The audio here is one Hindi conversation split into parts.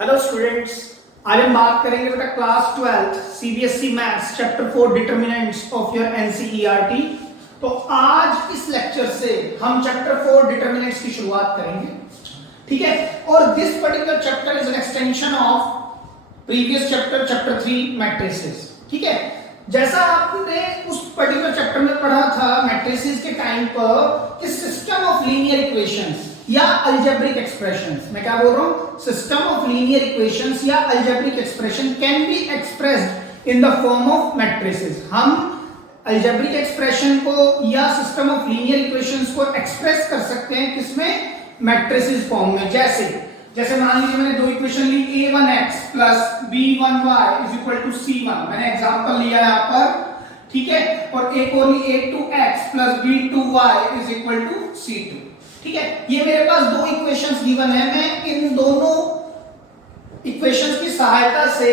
हेलो स्टूडेंट्स, आज हम बात करेंगे बेटा class 12 CBSE maths chapter 4 determinants of your NCERT. तो आज इस लेक्चर से हम चैप्टर 4 डिटरमिनेंट्स की शुरुआत करेंगे, ठीक है। और this particular chapter is an extension of previous chapter, chapter 3 matrices, ठीक है। जैसा आपने उस पर्टिकुलर चैप्टर में पढ़ा था मैट्रिसेस के टाइम पर कि सिस्टम ऑफ लीनियर इक्वेशंस या अलजेब्रिक एक्सप्रेशंस, मैं क्या बोल रहा हूं, सिस्टम ऑफ लीनियर इक्वेशंस या algebraic expression can be expressed in the form of matrices. हम अलजेब्रिक एक्सप्रेशन को या सिस्टम ऑफ लीनियर इक्वेशंस को एक्सप्रेस कर सकते हैं किसमें, मैट्रिसेस फॉर्म में। जैसे मान लीजिए मैंने दो इक्वेशन ली, a1x plus b1y is equal to c1, मैंने एग्जांपल लिया यहां पर, ठीक है। और एक और ली a2x plus b2y is equal to c2, ठीक है। ये मेरे पास दो इक्वेशंस गिवन है, मैं इन दोनों इक्वेशंस की सहायता से,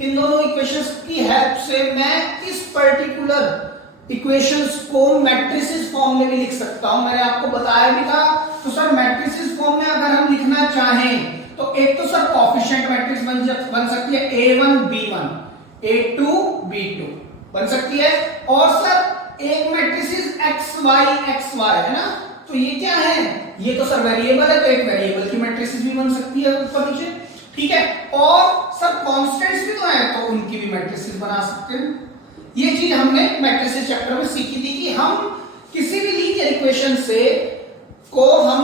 इन दोनों इक्वेशंस की हेल्प से मैं इस पर्टिकुलर इक्वेशंस को मैट्रिसेस फॉर्म में भी लिख सकता हूं। मैंने आपको बताया भी था। तो सर मैट्रिसेस फॉर्म में अगर हम लिखना चाहें तो एक तो सर कोएफिशिएंट मैट्रिक्स बन सकती है a1 b1, a2 b2 बन सकती है। और सर एक मैट्रिसेस xy xy है ना, तो ये क्या है, ये तो सर वेरिएबल है, तो एक वेरिएबल की मैट्रिसेस भी बन सकती है ऊपर नीचे, ठीक है। और सर कांस्टेंट्स भी तो है, तो उनकी भी मैट्रिसेस बना सकते हैं। ये चीज हमने मैट्रिसेस चैप्टर में सीखी थी कि हम किसी भी लीनियर इक्वेशन से को हम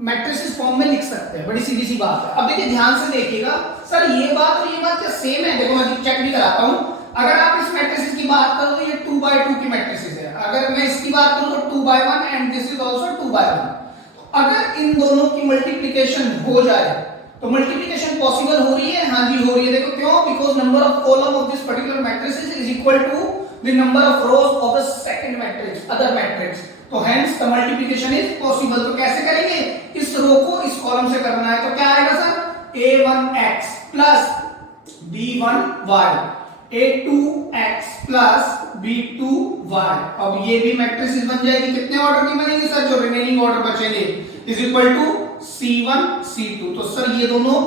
मैट्रिसेस फॉर्म में लिख सकते हैं, बड़ी सीधी सी बात है। अब देखिए ध्यान से देखिएगा, सर ये बात और ये बात क्या सेम है? देखो मैं चेक भी कराता हूं। अगर आप इस मैट्रिसेस की बात करो तो ये 2/2 की मैट्रिसेस है। अगर मैं इसकी बात करूं तो 2/1 एंड दिस इज आल्सो 2/1। तो अगर इन दोनों की मल्टीप्लिकेशन हो जाए तो मल्टीप्लिकेशन पॉसिबल हो रही है? हां जी हो रही है। देखो क्यों? Because number of column of this particular matrices is equal to the number of rows of the second matrix, other matrix. तो hence the multiplication is possible. तो कैसे करेंगे? इस रो को इस कॉलम से करना है, तो क्या आएगा sir, a1x plus b1y, a2x plus b2y। अब ये भी मैट्रिसेस बन जाएगी। कितने ऑर्डर की बनेगी सर? जो रिमेनिंग ऑर्डर बचेंगे is equal to c1 c2। तो सर ये दोनों,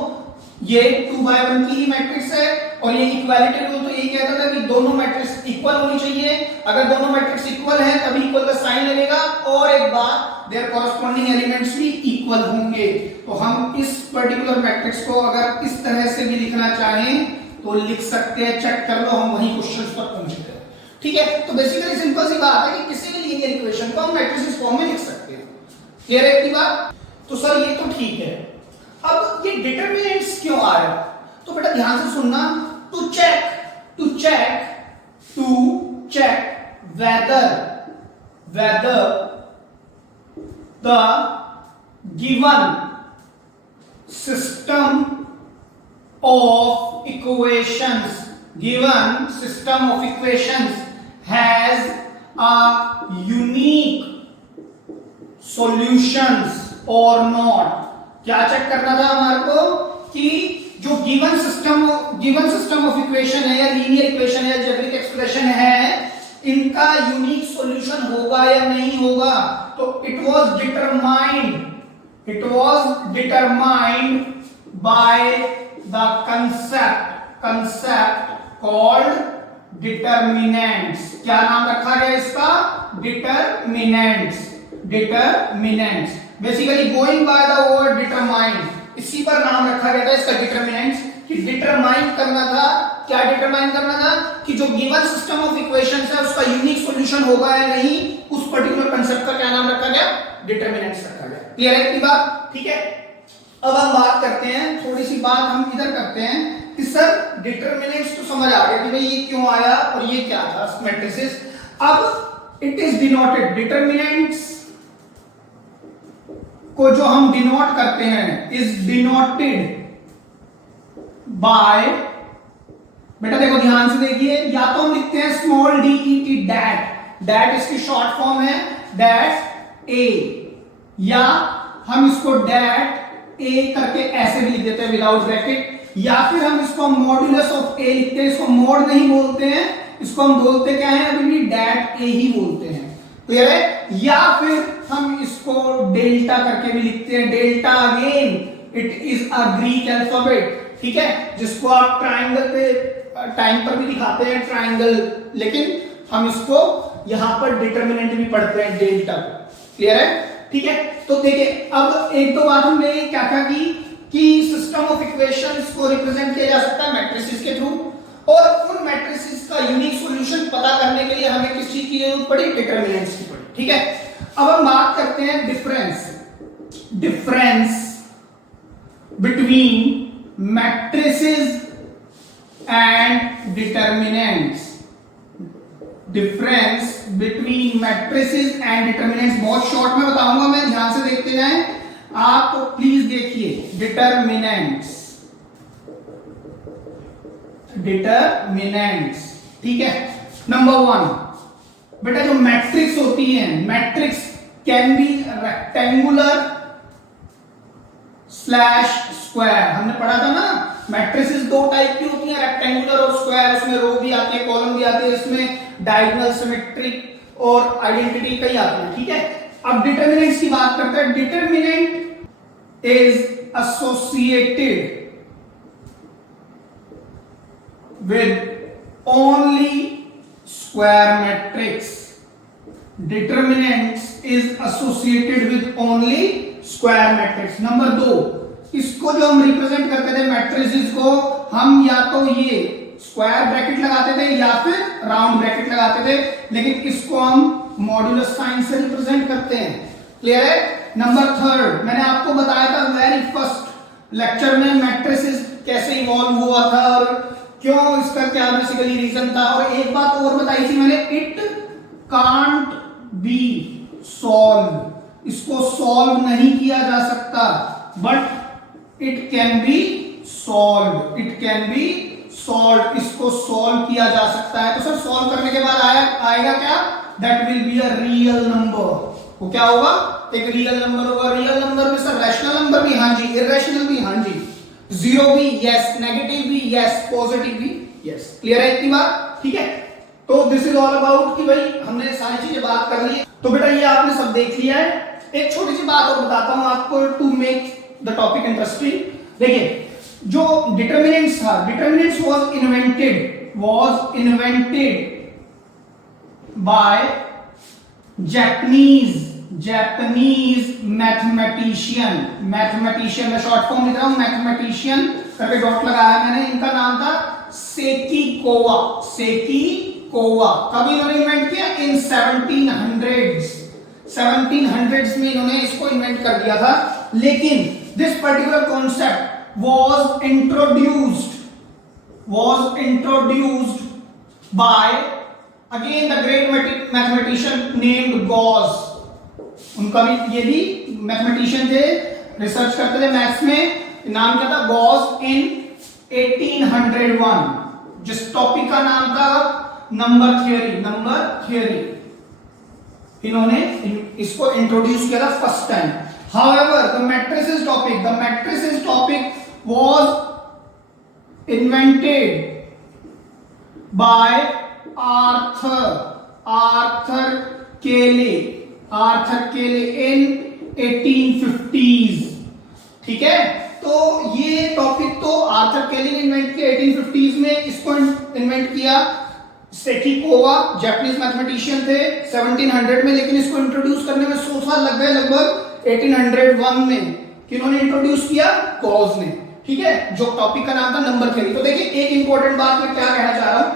ये 2/1 की ही मैट्रिक्स है और ये इक्वालिटी रूल तो यही कहता था कि दोनों मैट्रिक्स इक्वल होनी चाहिए। अगर दोनों मैट्रिक्स इक्वल है तभी इक्वल का साइन लगेगा। और एक बात, देयर कॉरस्पॉन्डिंग एलिमेंट्स भी इक्वल होंगे। तो हम इस पर्टिकुलर मैट्रिक्स को अगर इस तरह से भी लिखना चाहें तो लिख सकते हैं। चेक कर लो, हम वही क्वेश्चंस पर पहुंचते हैं, ठीक है। तो बेसिकली सिंपल सी बात है कि किसी भी लीनियर इक्वेशन को हम मैट्रिसेस फॉर्म में लिख सकते हैं। क्लियर है की बात? तो सर ये तो ठीक है। अब ये डिटरमिनेंट्स क्यों आया? तो बेटा ध्यान से सुनना। To check whether the given system of equations has a unique solutions or not। क्या चेक करना था हमारे को कि जो गिवन सिस्टम ऑफ इक्वेशन है या लीनियर इक्वेशन है, अलजेब्रिक एक्सप्रेशन है, इनका यूनिक सॉल्यूशन होगा या नहीं होगा। तो it was determined by the concept called determinants. क्या नाम रखा गया इसका? Determinants. Basically going by the word determine, इसी पर नाम रखा गया था इसका डिटरमिनेंट्स, कि डिटरमाइन करना था। क्या डिटरमाइन करना था? कि जो गिवन सिस्टम ऑफ इक्वेशंस है उसका यूनिक सॉल्यूशन होगा या नहीं, उस पर्टिकुलर कांसेप्ट का क्या नाम रखा गया? डिटरमिनेंट्स रखा गया। क्लियर है की बात? ठीक है। अब हम बात करते हैं, थोड़ी सी बात हम इधर करते हैं कि सर डिटरमिनेंट्स तो समझ आ गया कि भाई ये क्यों आया और ये क्या था मैट्रिसेस। अब इट इज डिनोटेड, डिटरमिनेंट्स को जो हम डिनोट करते हैं इज डिनोटेड बाय, बेटा देखो ध्यान से देखिए, या तो हम लिखते हैं स्मॉल det, डैट इसकी शॉर्ट फॉर्म है डैट ए, या हम इसको डैट ए करके ऐसे भी लिख देते हैं विदाउट ब्रैकेट, या फिर हम इसको मॉड्यूलस ऑफ ए लिखते हैं। इसको मोड नहीं बोलते हैं, इसको हम बोलते क्या है, अभी भी डैट ए ही बोलते हैं। क्लियर है? या फिर हम इसको डेल्टा करके भी लिखते हैं। Delta again it is a Greek alphabet, ठीक है, जिसको आप ट्राइंगल पे टाइम पर भी दिखाते हैं ट्राइंगल, लेकिन हम इसको यहां पर डिटरमिनेंट भी पढ़ते हैं डेल्टा को। क्लियर है? ठीक है, तो देखिए अब एक दो बात हमने क्या क्या की कि सिस्टम ऑफ इक्वेशंस को रिप्रेजेंट किया जा सकता है मैट्रिसेस के थ्रू, और उन मैट्रिसेस का यूनिक सॉल्यूशन पता करने के लिए हमें किस चीज की जरूरत पड़ी? डिटरमिनेंट्स की पड़ी। ठीक है, अब हम बात करते हैं difference between matrices and determinants. Difference between matrices and determinants बहुत शॉर्ट में बताऊंगा मैं, ध्यान से देखते जाएं आप, प्लीज देखिए। डिटरमिनेंट्स, ठीक है। नंबर 1, बेटा जो मैट्रिक्स होती है, matrix can be rectangular slash square. हमने पढ़ा था ना, मैट्रिसेस दो टाइप की होती हैं, रेक्टेंगुलर और स्क्वायर। उसमें रो भी आती है, कॉलम भी आती है, इसमें डायगोनल, सिमेट्रिक और आइडेंटिटी कई आती है। ठीक है, अब डिटरमिनेंट्स की बात करते हैं। Determinant is associated with only square matrix. Determinants is associated with only square matrix. Number 2, इसको जो हम रिप्रेजेंट करते थे मैट्रिसेस को, हम या तो ये स्क्वायर ब्रैकेट लगाते थे या फिर राउंड ब्रैकेट लगाते थे, लेकिन इसको हम मॉड्यूलस साइन से रिप्रेजेंट करते हैं। क्लियर है? नंबर 3, मैंने आपको बताया था वेरी फर्स्ट लेक्चर में मैट्रिसेस कैसे इवॉल्व हुआ था और क्यों, इसका क्या बेसिकली रीजन था। और एक बात और बताई थी मैंने, इट कांट बी सॉल्व। इसको सॉल्व नहीं किया जा सकता, but it can be solve. It can be solve, इसको सॉल्व किया जा सकता है। तो सर सॉल्व करने के बाद आएगा क्या? That will be a real number. वो क्या होगा? एक रियल नंबर होगा। रियल नंबर में सर रैशनल नंबर भी, हाँ जी, इररेशनल भी, हाँ जी, जीरो भी यस, नेगेटिव भी यस, पॉजिटिव भी यस। क्लियर है इतनी बात? ठीक है, तो दिस इज ऑल अबाउट कि भाई हमने सारी चीजें बात कर ली। तो बेटा ये आपने सब देख लिया है। एक छोटी सी बात और बताता हूं आपको to make the topic interesting. देखिए जो डिटरमिनेंट्स था, determinants was invented by Japanese mathematician में शॉर्ट फॉर्म लिख रहा हूं, मैथमेटिशियन करके डॉट लगाया मैंने। इनका नाम था सेकी कोवा। कब इन्होंने इन्वेंट किया? इन 1700s में इन्होंने इसको इन्वेंट कर दिया था। लेकिन this particular concept was introduced by again the great mathematician named Gauss. उनका भी, ये भी मैथमेटिशियन थे, रिसर्च करते थे मैथ्स में। नाम क्या था? गॉस इन 1801। जिस टॉपिक का नाम था नंबर थियरी। इन्होंने इसको इंट्रोड्यूस किया था first time. However the matrices topic was invented bye Arthur केले इन 1850s। ठीक है, तो ये टॉपिक तो आर्थर केले ने इन्वेंट किया 1850s में। इसको इन्वेंट किया सेकी कोवा, जापानीज मैथमेटिशियन थे 1700 में, लेकिन इसको इंट्रोड्यूस करने में 100 साल लग गए, लगभग 1801 में। किन्होंने इंट्रोड्यूस किया? गॉस ने। ठीक है, जो टॉपिक का नाम था नंबर थ्योरी। तो देखिए एक इंपॉर्टेंट बात मैं क्या कहना चाह रहा हूं,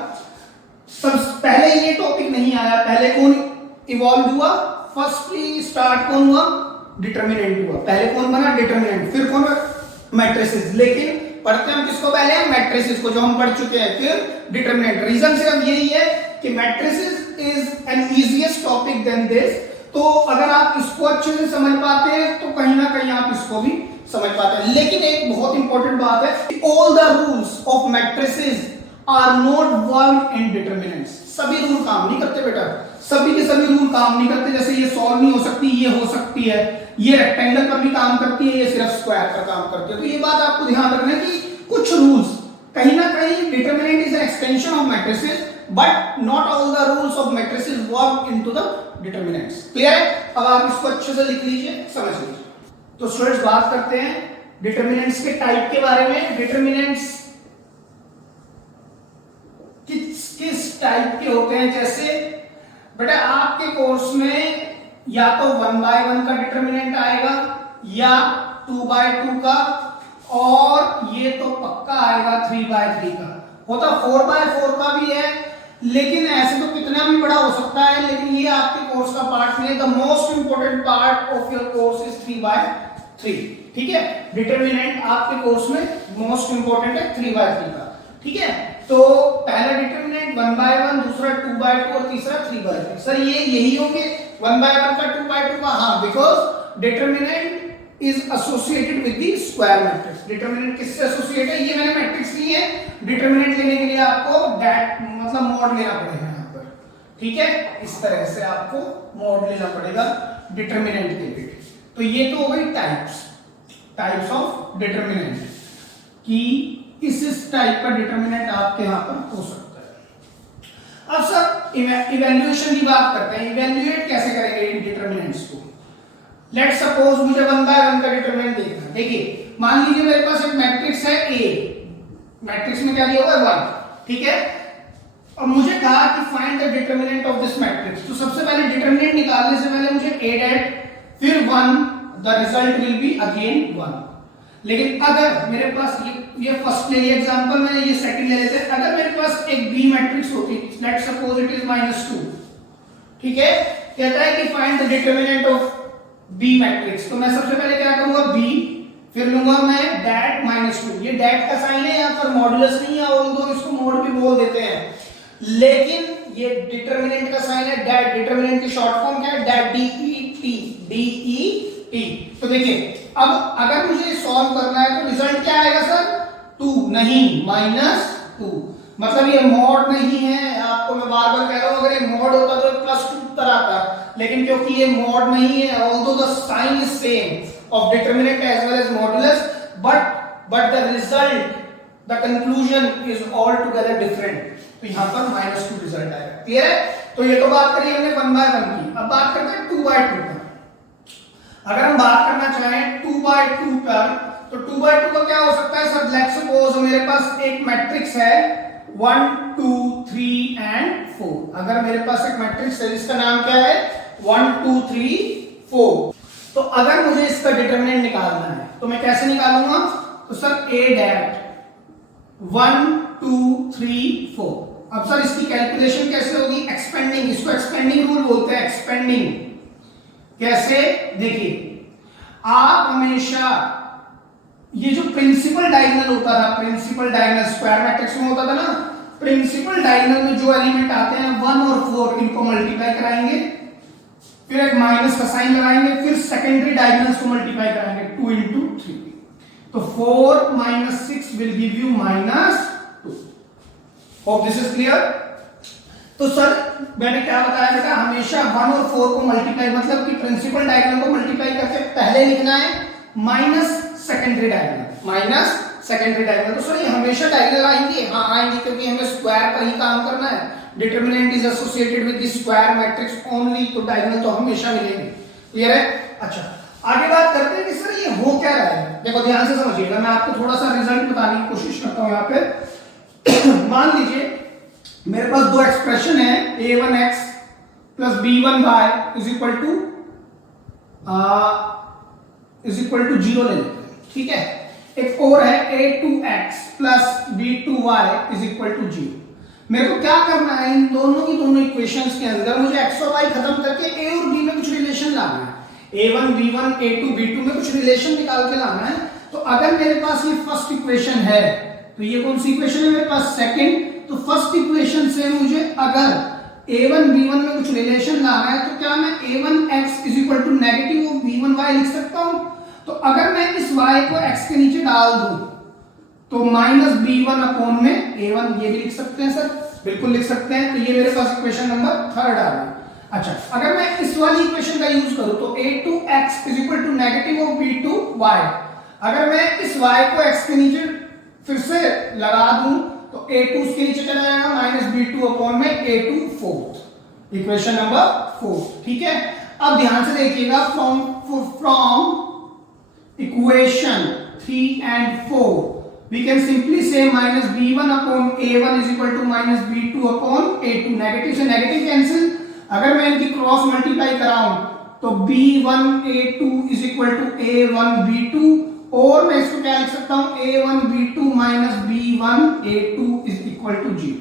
सब पहले ये टॉपिक नहीं आया। पहले कौन इवॉल्व हुआ? फर्स्टली स्टार्ट कौन हुआ? डिटरमिनेंट हुआ। पहले कौन बना? डिटरमिनेंट। फिर कौन? मैट्रिसेस। लेकिन पढ़ते हम किसको पहले? मैट्रिसेस को, जो हम पढ़ चुके हैं। फिर डिटरमिनेंट। रीजन सिर्फ यही है कि matrices is an easiest topic than this. तो अगर आप इसको अच्छे से समझ पाते हैं तो कहीं ना कहीं आप इसको भी समझ पाते हैं। लेकिन एक बहुत इंपॉर्टेंट बात है, all the rules of matrices are not work in determinants. सभी रूल काम नहीं करते बेटा, सभी के सभी रूल काम नहीं करते। जैसे ये सॉल्व नहीं हो सकती, ये हो सकती है, ये रेक्टेंगल पर भी काम करती है, ये सिर्फ स्क्वायर पर काम करती है। तो ये बात आपको ध्यान रखना है कि कुछ रूल्स कहीं ना कहीं, determinant is an extension of matrices, but not all the rules of matrices work into the determinants. Clear है? अब आप इसको अच्छे से लिख लीजिए, समझ लीजिए। तो स्टूडेंट्स बात करते हैं डिटरमिनेंट्स के टाइप के बारे में। डिटरमिनेंट्स किस टाइप के होते हैं, जैसे बेटा आपके कोर्स में या तो 1/1 का डिटरमिनेंट आएगा या 2/2 का, और ये तो पक्का आएगा 3/3 का। होता 4/4 का भी है, लेकिन ऐसे तो कितना भी बड़ा हो सकता है, लेकिन ये आपके कोर्स का पार्ट नहीं है। The most important part of your course is 3/3। ठीक है, डिटरमिनेंट आपके कोर्स में मोस्ट इंपोर्टेंट है 3/3 का। ठीक है, तो पहला डिटरमिनेंट 1/1, दूसरा 2/2 और तीसरा 3/3। सर ये यही होंगे 1/1 का 2/2 का? हाँ, because determinant is associated with the square matrix. Determinant किससे एसोसिएटेड है? ये मैंने मैट्रिक्स ली है, डिटरमिनेंट लेने के लिए आपको डेट मतलब मॉड लेना पड़ेगा यहाँ पर। ठीक है, इस तरह से आपको मॉड लेना पड़ेगा डिटरमिनेंट के लिए। तो ये तो हो गई टाइप्स ऑफ डिटरमिनेंट कि इस टाइप का डिटरमिनेंट आपके यहां पर हो सकता है। अब सर इवैल्यूएशन की बात करते हैं। इवैल्यूएट कैसे करेंगे इन डिटरमिनेंट्स को? लेट सपोज मुझे 1/1 का डिटरमिनेंट देखना है। देखिए, मान लीजिए मेरे पास एक मैट्रिक्स है A, मैट्रिक्स में क्या दिया हुआ है 1। ठीक है, और मुझे कहा कि find the determinant of this matrix. तो सबसे पहले डिटरमिनेंट निकालने से पहले मुझे A डैट फिर 1, the result will be again 1। लेकिन अगर मेरे पास ये फर्स्ट ले लिया एग्जांपल में, ये सेकंड ले लेते हैं। अगर मेरे पास एक बी मैट्रिक्स होती, लेट्स सपोज इट इज -2। ठीक है, कहता है कि find the determinant of B matrix. तो मैं सबसे पहले क्या करूंगा, बी, फिर लूंगा मैं डैट -2। ये डैट का साइन है, यहां पर मॉडुलस नहीं है, और दो इसको मोड भी बोल देते हैं, लेकिन ये डिटरमिनेंट का साइन है डैट। डिटरमिनेंट की शॉर्ट फॉर्म क्या है? That, DET। तो देखिए, अब अगर मुझे सॉल्व करना है तो रिजल्ट क्या आएगा सर? 2 नहीं, -2। मतलब ये मॉड नहीं है। आपको मैं बार बार कह रहा हूं, अगर ये मॉड होता तो +2 तरह आता, लेकिन क्योंकि ये मॉड नहीं है, although the sign is same of determinant as well as modulus, but the result, the conclusion is all together different. तो यहां पर -2 रिजल्ट आएगा। क्लियर है? तो ये तो बात करी हमने 1/1 की। अब बात करते हैं 2/2 पर। अगर हम बात करना चाहें 2/2 पर, तो 2/2 का क्या हो सकता है सर? लेट्स सपोज मेरे पास एक मैट्रिक्स है 1 2 3 एंड 4। अगर मेरे पास एक मैट्रिक्स है जिसका नाम क्या है 1 2 3 4, तो अगर मुझे इसका डिटरमिनेंट निकालना है तो मैं कैसे निकालूंगा? तो सर A डैट 1 2 3 4। अब सर इसकी कैलकुलेशन कैसे होगी? एक्सपेंडिंग, इसको एक्सपेंडिंग रूल बोलते हैं। एक्सपेंडिंग कैसे? देखिए, आप हमेशा ये जो प्रिंसिपल डायगोनल होता था, प्रिंसिपल डायगोनल स्क्वायर मैट्रिक्स में होता था ना, प्रिंसिपल डायगोनल में जो एलिमेंट आते हैं 1 और 4, इनको मल्टीप्लाई कराएंगे, फिर एक माइनस का साइन लगाएंगे, फिर सेकेंडरी डायगोनल्स को मल्टीप्लाई कराएंगे 2 into 3। तो 4 - 6 will give you -2। Hope this is clear. तो सर मैंने क्या बताया बेटा, हमेशा 1 और 4 को मल्टीप्लाई, मतलब कि प्रिंसिपल डायगोनल को मल्टीप्लाई करके पहले लिखना है माइनस सेकेंडरी डायगोनल। तो सर ये हमेशा डायगोनल आएंगे? हाँ आएंगे, क्योंकि हमें स्क्वायर पर ही काम करना है। Determinant is associated with the square matrix only, तो डायगोनल तो हमेशा मिलेंगे। क्लियर है? अच्छा, आगे बात करते हैं कि सर ये हो क्या रहा है। देखो ध्यान से समझिएगा, मैं आपको थोड़ा सा रिजल्ट बताने की कोशिश करता हूं। यहाँ पे मान लीजिए मेरे पास दो एक्सप्रेशन है, a1x plus b1y is equal to 0 ले लेते हैं। ठीक है, एक और है a2x plus b2y is equal to 0। मेरे को क्या करना है, इन दोनों की दोनों इक्वेशंस के अंदर मुझे x और y खत्म करके a और b में कुछ रिलेशन लाना है। a1 b1 a2 b2 में कुछ रिलेशन निकाल के लाना है। तो अगर मेरे पास ये फर्स्ट इक्वेशन है, तो ये कौन सी इक्वेशन है मेरे पास? सेकंड। तो फर्स्ट इक्वेशन से मुझे अगर a1 b1 में कुछ रिलेशन लाना है, तो क्या मैं a1x is equal to negative of b1y लिख सकता हूं? तो अगर मैं इस y को x के नीचे डाल दूं तो माइनस b1 अपॉन में a1, ये भी लिख सकते हैं सर, बिल्कुल लिख सकते हैं। तो ये मेरे पास इक्वेशन नंबर 3 आ गई। अच्छा, अगर मैं इस वाली इक्वेशन का यूज करूं तो a2x is equal to negative of b2y। अगर मैं इस y को x के नीचे फिर से लगा दूं तो a2 उसके नीचे चला जाएगा, माइनस b2 अपॉन में a2 फोर्थ, इक्वेशन नंबर 4। ठीक है, अब ध्यान से देखिएगा, from equation 3 and 4, we can simply say minus b1 upon a1 is equal to minus b2 upon a2. Negative से नेगेटिव कैंसिल, अगर मैं इनकी क्रॉस मल्टीप्लाई कराऊं तो b1 a2 is equal to a1 b2, और मैं इसको क्या लिख सकता हूं, a1 b2 minus b1 a2 is equal to 0.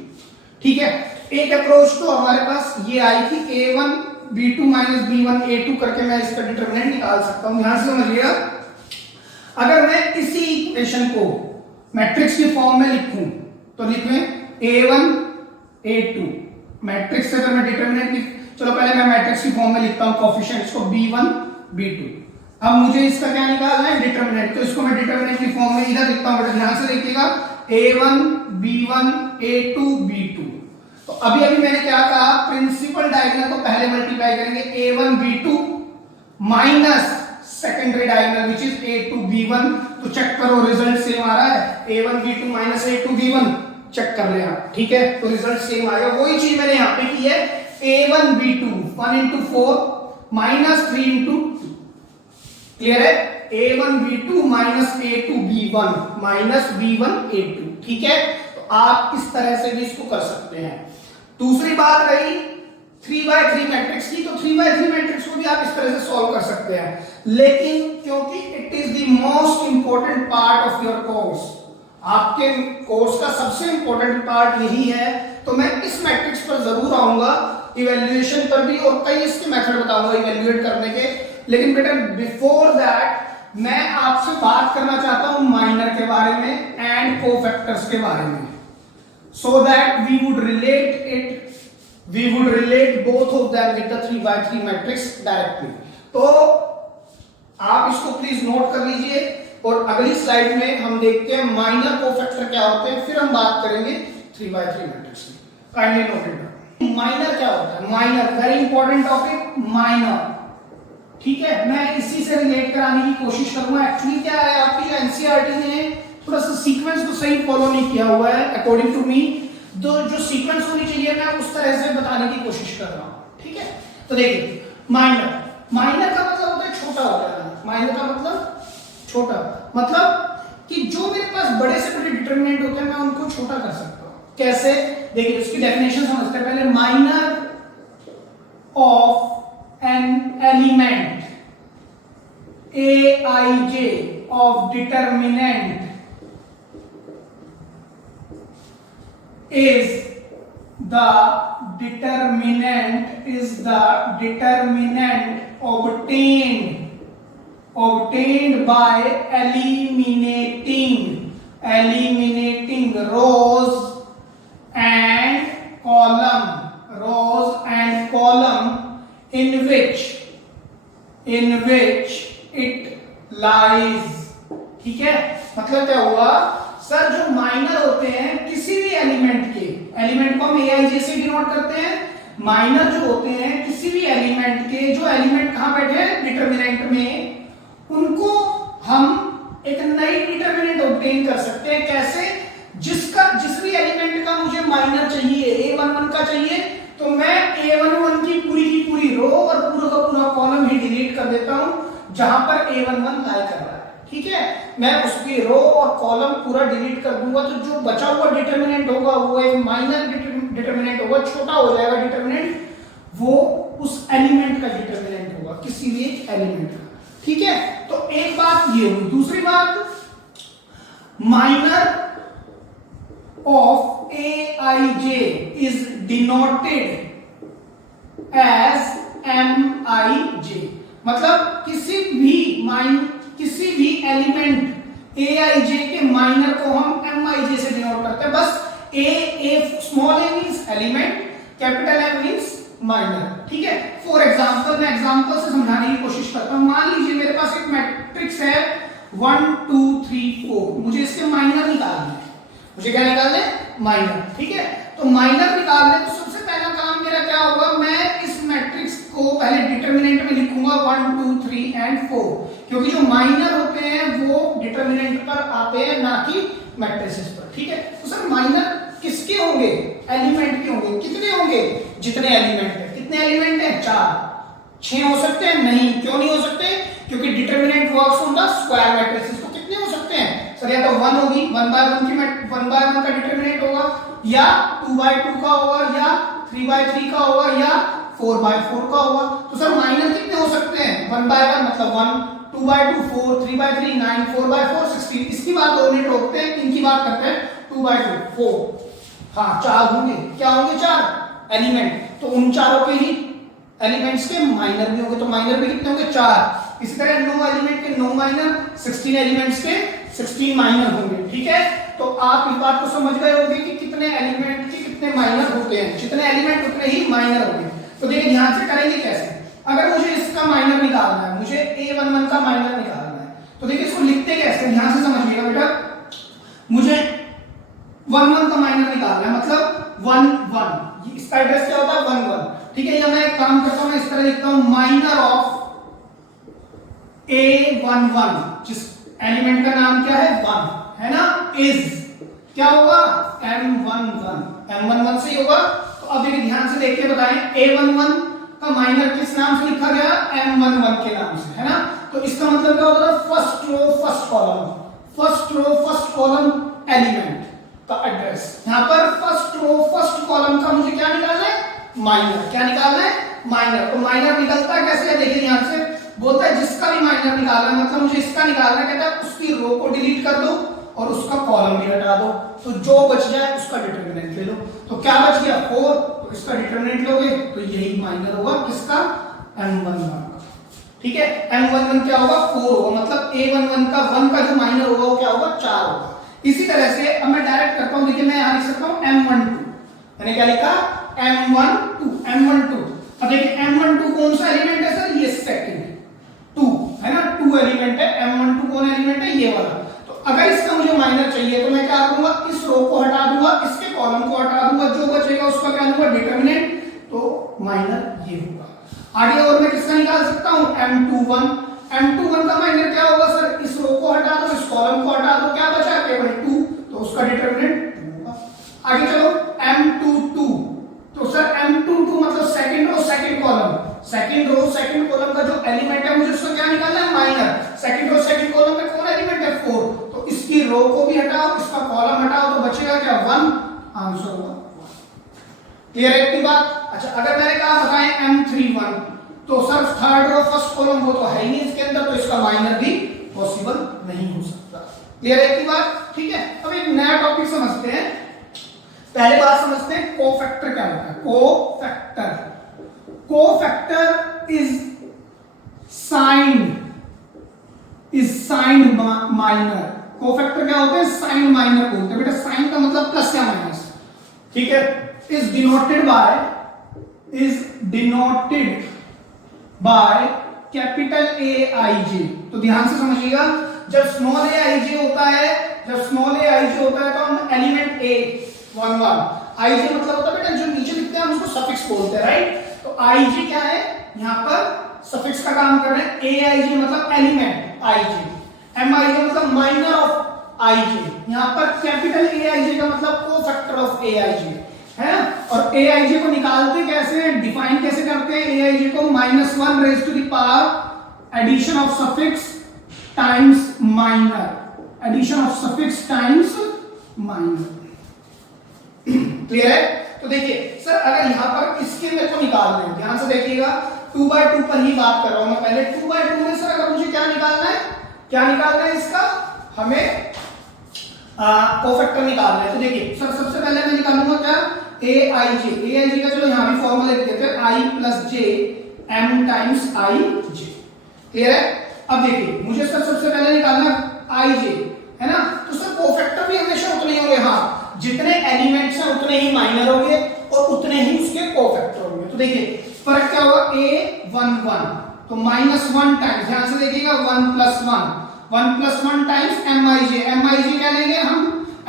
ठीक है, एक अप्रोच तो हमारे पास ये आई कि a1 b2 minus b1 a2 करके मैं इसका डिटरमिनेंट निकाल सकता हूं. यहां से समझिएगा, अगर मैं इसी इक्वेशन को मैट्रिक्स की फॉर्म में लिखूं तो लिखें a1 a2 मैट्रिक्स से अगर मैं डिटरमिनेंट लिख, चलो पहले मैं मैट्रिक्स की फॉर्म में लिखता हूं कोएफिशिएंट्स को b1 b2. अब मुझे इसका क्या निकालना है, डिटरमिनेंट, तो इसको मैं डिटरमिनेंट की फॉर्म में इधर लिखता हूं. बेटा ध्यान से देखिएगा, a1 b1 a2 b2. तो अभी अभी मैंने क्या कहा, प्रिंसिपल डायगोनल को पहले मल्टीप्लाई करेंगे, a1 b2 minus secondary diagonal which is a2 b1. तो चेक करो रिजल्ट सेम आ रहा है, a1 b2 minus a2 b1, check कर ले आप. ठीक है, तो रिजल्ट सेम आएगा. वही चीज मैंने यहां पे की है, a1 b2 1 into 4 minus 3 into 2. Clear है, a1 b2 minus a2 b1 minus b1 a2. ठीक है, तो आप इस तरह से भी इसको कर सकते हैं. दूसरी बात रही 3x3 मैट्रिक्स की, तो 3x3 मैट्रिक्स को भी आप इस तरह से सॉल्व कर सकते हैं, लेकिन क्योंकि it is the most important part of your course, आपके कोर्स का सबसे इंपॉर्टेंट पार्ट यही है, तो मैं इस मैट्रिक्स पर जरूर आऊंगा, इवैल्यूएशन पर भी, और कई इसके मेथड बताऊंगा इवैल्यूएट करने के. लेकिन बेटा बिफोर दैट मैं आपसे बात करना चाहता हूं माइनर के बारे में एंड कोफैक्टर्स के बारे में, so that we would relate both of them with the 3x3 matrix directly. तो आप इसको प्लीज नोट कर लीजिए, और अगली स्लाइड में हम देखते हैं माइनर कोफैक्टर क्या होते हैं, फिर हम बात करेंगे 3x3 मैट्रिक्स की. Kindly note it. माइनर क्या होता है, minor very important topic, minor. ठीक है, मैं इसी से रिलेट कराने की कोशिश करूंगा. एक्चुअली क्या है, आपकी जो एनसीईआरटी ने थोड़ा सा सीक्वेंस तो सही फॉलो नहीं किया हुआ है अकॉर्डिंग टू मी, तो जो सीक्वेंस होनी चाहिए मैं उस तरह से बताने की कोशिश कर रहा हूं. ठीक है, तो देखिए माइनर, माइनर का मतलब होता है छोटा हो जाना. माइनर का मतलब छोटा, मतलब कि जो मेरे पास बड़े से बड़े डिटरमिनेंट होते हैं मैं उनको छोटा कर सकता हूं. कैसे, देखिए उसकी डेफिनेशन समझते हैं पहले. Minor of an element aij of determinant is the determinant obtained by eliminating rows and column in which it lies. ठीक है, मतलब क्या हुआ सर, जो माइनर होते हैं किसी भी एलिमेंट के, एलिमेंट को हम aij से डिनोट करते हैं. माइनर जो होते हैं किसी भी एलिमेंट के, जो एलिमेंट कहां बैठे हैं, डिटरमिनेंट में, उनको हम एक नई डिटरमिनेंट ऑब्टेन कर सकते हैं. कैसे, जिस भी एलिमेंट का मुझे माइनर चाहिए, a11 का चाहिए, तो मैं a11 की पूरी रो और पूरा का पूरा कॉलम ही डिलीट कर देता हूं जहां पर a11 लाई कर रहा है. ठीक है, मैं उसकी रो और कॉलम पूरा डिलीट कर दूंगा, तो जो बचा हुआ डिटरमिनेंट होगा वो एक माइनर डिटरमिनेंट होगा, छोटा हो जाएगा डिटरमिनेंट, वो उस एलिमेंट का डिटरमिनेंट होगा, किसी भी एक एलिमेंट का. ठीक है, तो एक बात ये हुई. दूसरी बात, minor of aij is denoted as mij. मतलब किसी भी एलिमेंट aij के माइनर को हम mij से डिनोट करते हैं. बस a small a means element, capital M means minor. ठीक है, फॉर एग्जांपल मैं एग्जांपल से समझाने की कोशिश करता हूं. मान लीजिए मेरे पास एक मैट्रिक्स है 1 2 3 4, मुझे इसके माइनर निकालने हैं. मुझे क्या निकालने हैं, माइनर. ठीक है, तो माइनर निकालने, तो सबसे पहला काम मेरा क्या होगा, मैं इस मैट्रिक्स को पहले डिटरमिनेंट में लिखूंगा 1 2 3 एंड 4, क्योंकि जो माइनर होते हैं वो डिटरमिनेंट पर आते हैं, ना कि मैट्रिसेस पर. ठीक है, तो सर माइनर किसके होंगे, एलिमेंट के होंगे. कितने होंगे, जितने एलिमेंट है. कितने एलिमेंट है, 4. 6 हो सकते हैं, नहीं. क्यों नहीं हो सकते, क्योंकि determinant works on the square matrices. तो कितने हो सकते सर या तो 1 होगी, 1/1 की 1/1 का डिटरमिनेंट होगा, या 2/2 का होगा, या 3/3 का होगा, या 4/4 का होगा। तो सर माइनर कितने हो सकते हैं? 1/1 मतलब 1, 2/2 4, 3/3 9, 4/4 16। इसकी बात 2 मिनट रोकते हैं, इनकी बात करते हैं। 2/2 4, हाँ 4 होंगे। क्या होंगे? 4 एलिमेंट। तो उन चारों के ही एलिमेंट्स के माइनर भी होंगे, तो माइनर भी कितने होंगे? 4। इसी तरह 9 एलिमेंट के 9 माइनर, 16 एलिमेंट्स के 16 माइनर होंगे। ठीक है, तो आप इस बात को समझ गए होंगे कि कितने एलिमेंट के कितने माइनर होते हैं, जितने एलिमेंट उतने ही माइनर होंगे। तो देखिए ध्यान से करेंगे कैसे। अगर मुझे इसका माइनर निकालना है, मुझे A11 का माइनर निकालना है, तो देखिए इसको लिखते कैसे, ध्यान से समझिएगा बेटा। मुझे 1 1 का माइनर निकालना है, मतलब 1 1, इसका एड्रेस क्या होता है? 1 1। ठीक है, या मैं एक काम करता हूं, मैं इस तरह लिखता हूं माइनर ऑफ A11, जिस एलिमेंट का नाम क्या है? 1 है ना, इज क्या होगा? M11, M11 से ही होगा। तो अब देखिए ध्यान से देख के बताएं, A11 का माइनर किस नाम से लिखा गया? M11 के नाम से, है ना। तो इसका मतलब क्या होता है? First row first column, first row first column element का एड्रेस। यहां पर फर्स्ट रो फर्स्ट कॉलम का मुझे क्या निकालना है? माइनर। क्या निकालना है? माइनर। तो माइनर निकलता है कैसे? देखिए यहां से बोलता है जिसका भी माइनर निकालना है, मतलब मुझे इसका निकालना है, कहता है उसकी रो को डिलीट कर दो और उसका कॉलम भी हटा दो, तो जो बच जाए उसका डिटरमिनेंट ले लो। तो क्या बच गया? 4, तो इसका डिटरमिनेंट लोगे तो यही माइनर होगा किसका? M11 का। ठीक है, M11 क्या होगा? 4 होगा, मतलब A11 का 1 का जो माइनर होगा वो क्या होगा? 4 होगा। इसी तरह से अब मैं डायरेक्ट करता हूं, देखिए मैं यहां लिख सकता हूं M12, मैंने क्या लिखा? M12। अब देखिए M12 कौन सा एलिमेंट है सर? ये सेकंड 2 है ना, 2 एलिमेंट है। M12 कौन एलिमेंट है? ये वाला। तो अगर इसका मुझे माइनर चाहिए तो मैं क्या करूंगा? इस रो को हटा दूंगा, इसके कॉलम को हटा दूंगा, जो बचेगा उसका क्या दूंगा? डिटरमिनेंट। तो माइनर ये होगा। आगे और मैं किसका निकाल सकता हूं? M21। M21 का माइनर क्या होगा सर? इस रो को हटा दो, इस कॉलम को हटा दो, क्या बचा? केवल 2, तो उसका डिटरमिनेंट 2 होगा। आगे चलो M22। तो सर M22 मतलब second row second column, second row second column का जो एलिमेंट है मुझे उसका क्या निकालना है? Minor. Second row second column में कौन एलिमेंट है? 4, तो इसकी रो को भी हटाओ, इसका कॉलम हटाओ, तो बचेगा क्या? 1, आंसर होगा 1। क्लियर है इतनी बात? अच्छा, अगर मैंने कहा बताएं M31, तो sir third row first column वो तो है ही नहीं इसके अंदर, तो इसका माइनर भी पॉसिबल नहीं हो सकता। क्लियर है इतनी बात? ठीक है, अब एक नया टॉपिक समझते हैं। पहले बात समझते हैं कोफैक्टर क्या होता है। Cofactor is signed minor. Cofactor क्या होते हैं? साइंड माइनर बोलते हैं बेटा। साइन का मतलब प्लस या माइनस। ठीक है, is denoted by capital AIJ। तो ध्यान से समझिएगा, जब स्मॉल aij होता है, तो हम एलिमेंट A11, IJ मतलब होता है बेटा जो नीचे लिखते हैं हम उसको सफिक्स बोलते हैं, राइट। तो IJ क्या है? यहां पर सफिक्स का काम कर रहे हैं। AIJ मतलब एलिमेंट IJ, MIJ मतलब माइनर ऑफ IJ, यहां पर कैपिटल AIJ का मतलब कोफैक्टर ऑफ AIJ है। और AIJ को निकालते कैसे हैं, डिफाइन कैसे करते हैं AIJ को? -1 raise to the power addition of suffix times minor, addition of suffix times minor. Clear है? तो देखिए सर अगर यहां पर इसके मेरे को निकालना है, ध्यान से देखिएगा, 2/2 पर ही बात कर रहा हूं मैं पहले। 2/2 में सर अगर मुझे क्या निकालना है, क्या निकालना है इसका? हमें कोफैक्टर निकालना है। तो देखिए सर सबसे पहले मैं निकालूंगा क्या? AIJ का चलो यहां भी फॉर्मूला लिख देते हैं, I + J M times IJ। Clear है? अब देखिए मुझे सर सबसे पहले निकालना IJ है ना, तो सर कोफैक्टर भी हमेशा उतने ही होंगे। हाँ, जितने एलिमेंट्स हैं उतने ही माइनर होंगे और उतने ही उसके कोफैक्टर होंगे। तो देखिए फर्क क्या होगा? A11 तो -1 टाइम्स, ध्यान से देखिएगा, 1 + 1 टाइम्स MIJ क्या लेंगे हम?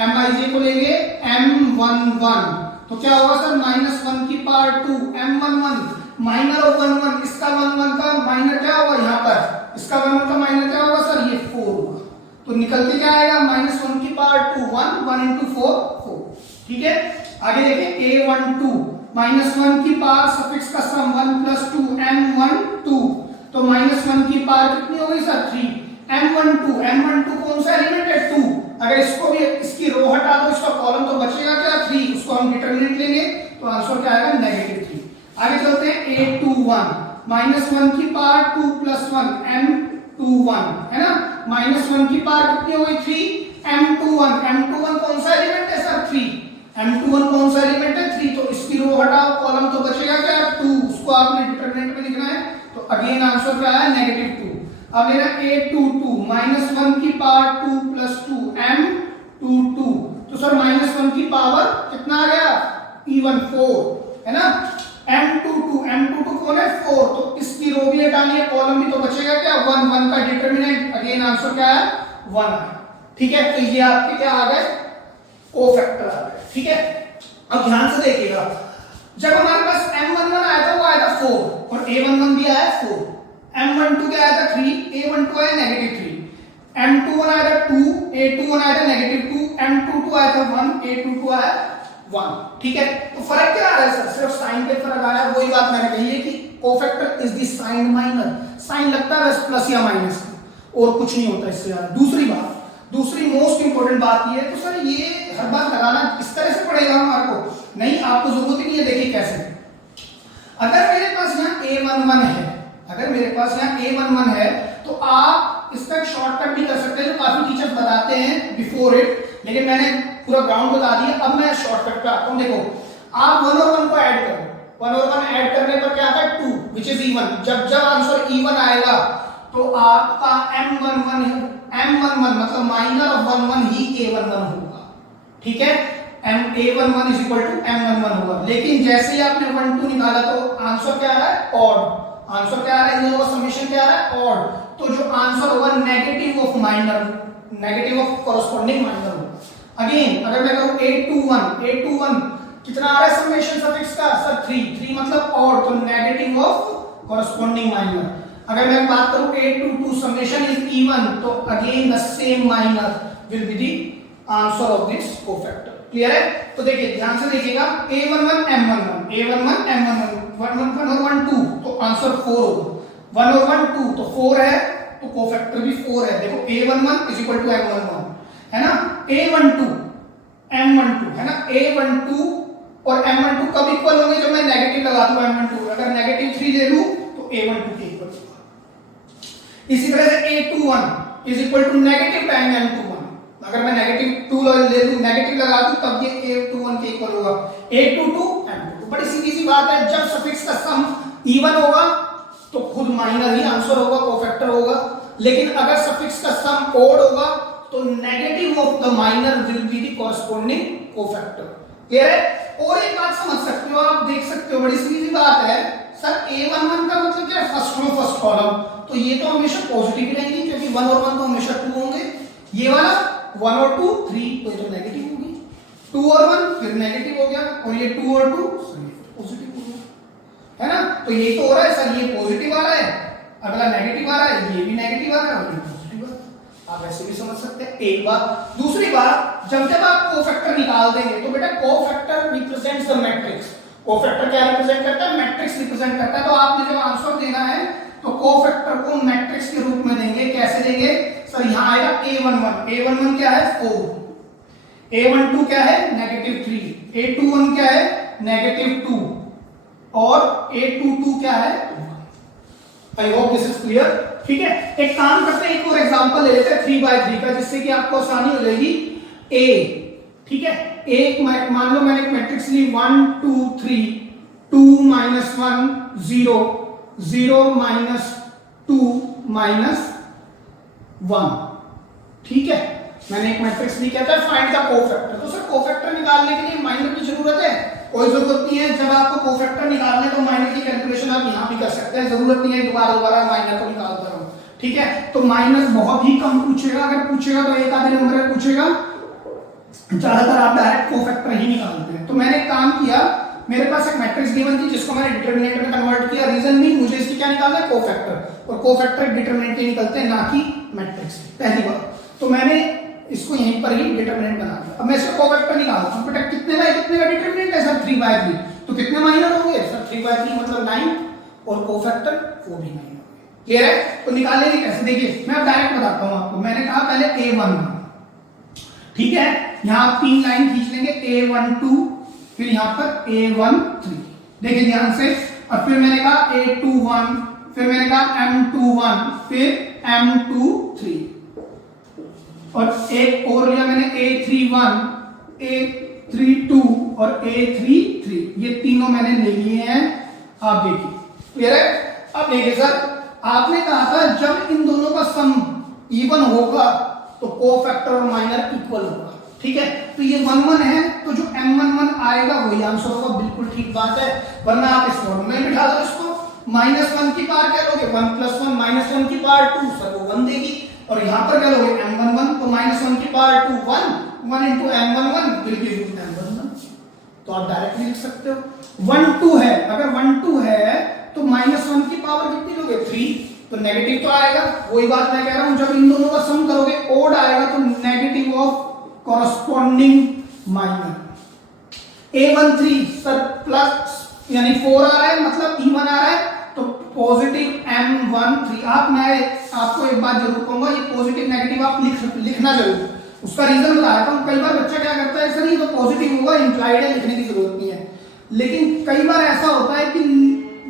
MIJ को लेंगे M11, तो क्या होगा सर? -1 की पावर 2 M11 माइनर ऑफ 11, इसका 11 का माइनर क्या होगा? यहाँ पर इसका 11 का माइनर क्या होगा सर? ये 4 होगा। तो निकल के क्या आएगा? -1 की पावर 2 1 × 4 4। ठीक है, आगे देखिए A12 -1 की पावर सफिक्स का सम 1 + 2 M12, तो -1 की पावर कितनी होगी सर? 3 M12 कौन सा एलिमेंट है? 2, अगर इसको भी इसकी रो हटा दो, इसका कॉलम तो बचेगा क्या 3, उसको हम डिटरमिनेंट लेंगे तो आंसर क्या आएगा -3। आगे चलते हैं a21 -1 की पावर 2 + 1 m21 है ना, -1 की पावर कितनी हो गई 3 m21, m21 कौन सा एलिमेंट है सर 3, m21 कौन सा एलिमेंट है 3, तो इसकी रो हटाओ कॉलम तो बचेगा क्या 2, उसको आपने डिटरमिनेंट में लिखना है तो अगेन आंसर क्या है -2। अब लेना a22 -1 की पावर 2 + 2 m22, तो सर -1 की पावर कितना आ गया even 4 है ना, m22 कौन है 4, तो इसकी रो भी हटानी है कॉलम भी तो बचेगा क्या 1, 1 का डिटरमिनेंट अगेन आंसर क्या है 1 है। ठीक है, तो ये आपके क्या आ गए कोफैक्टर आ गए। ठीक है, अब ध्यान से देखिएगा, जब हमारे पास m11 आया था वो आया था 4 और a11 भी आया 4, m12 क्या आया था 3, a12 आया -3, m21 आया था 2, a21 आया था -2, m22 आया था 1, a22 आया 1। ठीक है, तो फर्क क्या आ रहा है सर, सिर्फ साइन पे फर्क आ रहा है, वही बात मैंने कही है कि cofactor is the sign minor, sign लगता है बस प्लस या माइनस और कुछ नहीं होता इससे ज्यादा। दूसरी मोस्ट इंपोर्टेंट बात ये है, तो सर ये हर बार लगाना इस तरह से पड़ेगा हमारे को, नहीं आपको जरूरत ही नहीं है। देखिए कैसे, अगर मेरे पास यहाँ a11 है, अगर मेरे पास यहाँ a11 है तो आप इसका एक शॉर्टकट भी कर सकते हैं जो काफी टीचर्स बताते हैं बिफोर इट, लेकिन मैंने पूरा ग्राउंड बता दिया। अब मैं शॉर्टकट पे आता हूं, देखो आप 1 और 1 को ऐड करो, 1 और 1 ऐड करने पर क्या आता है 2 विच इज इवन, जब आंसर इवन आएगा तो आपका m11 मतलब माइनर ऑफ 11 ही a11 होगा। ठीक है, a11 is equal to m11 होगा, लेकिन जैसे ही आपने 1 2 निकाला तो आंसर क्या आ रहा है ऑड, आंसर क्या आ रहा है इन दोनों का समेशन क्या आ रहा है ऑड, तो जो आंसर होगा negative of minor, negative of corresponding minor होगा। अगेन अगर मैं करूं a21 कितना आ रहा है समेशन सफिक्स का सर 3 मतलब ऑड, तो नेगेटिव ऑफ कॉरेस्पॉन्डिंग माइनर। अगर मैं बात करूं a22 समेशन इज इवन, तो again the same minor will be the answer of this cofactor. Clear है, तो देखिए ध्यान से देखिएगा a11 m11 a11 m11 1 और 1 2, तो आंसर 4 होगा, 1 और 1 2 तो 4 है, तो कोफैक्टर भी 4 है। देखो a11 is equal to m11 है ना, a12 m12 है ना, a12 और m12 कब इक्वल होंगे जब मैं नेगेटिव लगा दूं m12, अगर -3 ले लूं तो a12 के इक्वल होगा। इसी तरह से a21 is equal to negative time m21, अगर मैं -2 ले लूं नेगेटिव लगा दूं तब ये a21 के इक्वल होगा, a22 m22। बड़ी सीधी सी बात है, जब सफिक्स का सम इवन होगा तो खुद माइनर ही आंसर होगा, कोफैक्टर होगा, लेकिन अगर सफिक्स का सम ऑड होगा तो negative of the minor will be the corresponding cofactor. Clear है, और एक बात समझ सकते हो, आप देख सकते हो बड़ी सीधी बात है सर, a11 का मतलब क्या है फर्स्ट रो फर्स्ट कॉलम, तो ये तो हमेशा पॉजिटिव रहेंगे क्योंकि 1 और 1 तो हमेशा 2 होंगे, ये वाला 1 और 2 3 तो ये तो नेगेटिव होगी, 2 और 1 फिर नेगेटिव हो गया, और ये 2 और 2 पॉजिटिव हो गया, है ना, तो ये तो हो रहा है सर, ये पॉजिटिव आ रहा है, अगला नेगेटिव आ रहा है, ये भी नेगेटिव आ रहा है और ये पॉजिटिव आ रहा है, आप ऐसे भी समझ सकते हैं। एक बात, दूसरी बात, जब आप कोफैक्टर निकाल देंगे तो बेटा cofactor represents the matrix, cofactor क्या रिप्रेजेंट करता है मैट्रिक्स रिप्रेजेंट करता है, तो आपने जब आंसर देना है तो कोफैक्टर को मैट्रिक्स के रूप में देंगे। कैसे देंगे सर, यहां आएगा a11 क्या है 4, a12 क्या है -3, a21 क्या है -2 और a22 क्या है 1। I hope this is clear. ठीक है, एक काम करते हैं, एक और एग्जांपल ले लेते हैं 3/3 का, जिससे कि आपको आसानी हो जाएगी। a ठीक है, एक मान लो मैंने एक मैट्रिक्स ली 1 2 3 2 -1 0 0 -2 -1। ठीक है, मैंने एक मैट्रिक्स ली, कहता है फाइंड द कोफैक्टर, तो सर कोफैक्टर निकालने के लिए माइनर की जरूरत है? कोई जरूरत नहीं है। जब आपको कोफैक्टर निकालना है तो माइनर की कैलकुलेशन आप यहां भी कर सकते हैं, जरूरत नहीं है दोबारा माइनर को निकालता रहूं। ठीक है, तो माइनस बहुत ही कम पूछेगा, अगर पूछेगा तो एक आधे नंबर में पूछेगा, ज्यादातर आप डायरेक्ट कोफैक्टर ही निकालते हैं। तो मैंने एक काम किया, मेरे पास एक मैट्रिक्स गिवन थी जिसको मैंने डिटरमिनेंट में कन्वर्ट किया। रीजन भी मुझे इसकी क्या निकालना है कोफैक्टर, और कोफैक्टर डिटरमिनेंट के निकलते हैं ना कि मैट्रिक्स। पहली बात तो मैंने इसको यहीं पर ही डिटरमिनेंट बना दिया। अब मैं इसका कोफैक्टर निकालता हूं, बेटा कितने का डिटरमिनेंट है सर 3/3, तो कितने माइनर होंगे सर 3/3 मतलब 9 और कोफैक्टर वो भी 9। क्लियर है, तो निकालेंगे कैसे, देखिए मैं अब डायरेक्ट बताता हूं आपको। मैंने कहा पहले a11 ठीक है, यहां आप 3 लाइन खींच लेंगे, A12 फिर यहां पर A13, देखिए ध्यान से, और फिर मैंने कहा A21, फिर मैंने कहा M21, फिर M23, और एक और लिया मैंने A31, A32 और A33, ये तीनों मैंने ले लिए हैं। आप देखिए क्लियर है। अब देखिए सर, आपने कहा था जब इन दोनों का सम इवन होगा तो कोफैक्टर और माइनर इक्वल होगा, ठीक है, तो ये 1 1 है, तो जो M11 आएगा वही आंसर होगा, बिल्कुल ठीक बात है, वरना आप इस फॉर्मूले में बिठा दो इसको, -1 की पावर क्या लोगे, 1 + 1 -1 की पावर 2, सर वो 1 देगी, और यहां पर क्या लोगे M11, तो -1 की power 2 1, 1 into M11 will give you M11, तो आप डायरेक्टली लिख सकते हो। 1 2 है, अगर 1 2 है तो -1 की पावर कितनी लोगे 3, तो नेगेटिव तो आएगा, वही बात मैं कह रहा हूं, जब इन दोनों का सम करोगे ओड आएगा तो negative of corresponding minor. A13 sir plus यानी 4 आ रहा है, मतलब इवन आ रहा है, तो पॉजिटिव M13। मैं आपको एक बात जरूर कहूंगा, ये पॉजिटिव नेगेटिव आप लिखना जरूर, उसका रीजन बताया था। कई बार बच्चा क्या करता है, सर ये तो पॉजिटिव होगा, इंप्लाइड है, लिखने की जरूरत नहीं है, लेकिन कई बार ऐसा होता है कि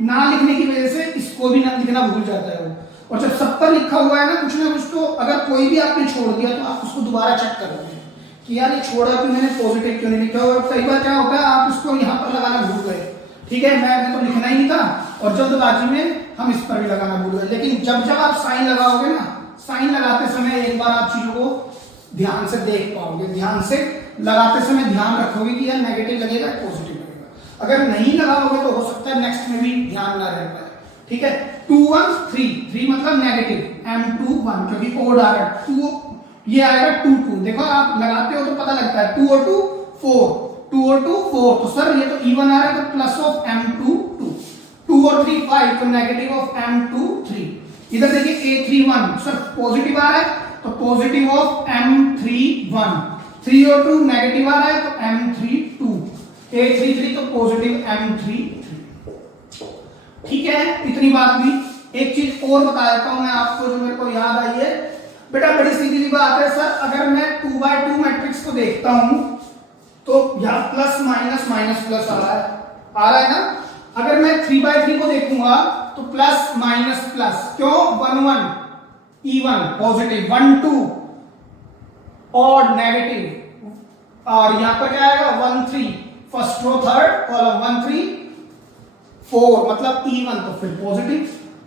ना लिखने की वजह से इसको भी ना लिखना भूल जाता है वो, और जब सब पर लिखा हुआ है ना कुछ, तो अगर कोई भी आपने छोड़ दिया तो आप उसको दोबारा चेक कर लेंगे कि यार ये छोड़ा क्यों, मैंने पॉजिटिव क्यों नहीं लिखा। और कई बार क्या होता है, आप इसको यहाँ पर लगाना भूल गए, ठीक है, मैं तो लिखना ही नहीं था, और जल्दबाजी में हम इस पर भी लगाना भूल गए। लेकिन जब जब आप साइन लगाओगे ना, साइन लगाते समय एक बार आप चीजों को ध्यान से देख पाओगे, ध्यान से लगाते समय ध्यान रखोगे कि यार नेगेटिव लगेगा पॉजिटिव लगेगा, अगर नहीं लगाओगे तो हो सकता है नेक्स्ट में भी ध्यान ना रह पाए, ठीक है। 2 1 3 3 मतलब नेगेटिव, M21 क्योंकि ओड आ रहा है, 2 ये आएगा 2 2, देखो आप लगाते हो तो पता लगता है, 2 और 2 4, 2 और 2 4, तो सर ये तो इवन आ रहा है, तो प्लस ऑफ M2 2, 2 और 3 5, तो नेगेटिव ऑफ M2 3। इधर देखिए A31 सर पॉजिटिव आ रहा है, तो पॉजिटिव ऑफ M31, 3 और 2 नेगेटिव आ रहा है, तो M32, A33 तो पॉजिटिव M33, ठीक है। इतनी बात भी, एक चीज और बता देता हूं मैं आपको जो मेरे को याद आई है बेटा, बड़ी सीधी बात है सर, अगर मैं 2x2 मैट्रिक्स को देखता हूं तो यहां प्लस माइनस माइनस प्लस आ रहा है ना, अगर मैं 3x3 को देखूंगा तो प्लस माइनस प्लस, क्यों, 1 1 इवन पॉजिटिव, 1 2 ऑड नेगेटिव, और यहां पर क्या आएगा 1 3 फर्स्ट रो थर्ड कॉलम, 1 3 4 मतलब इवन, तो फिर पॉजिटिव।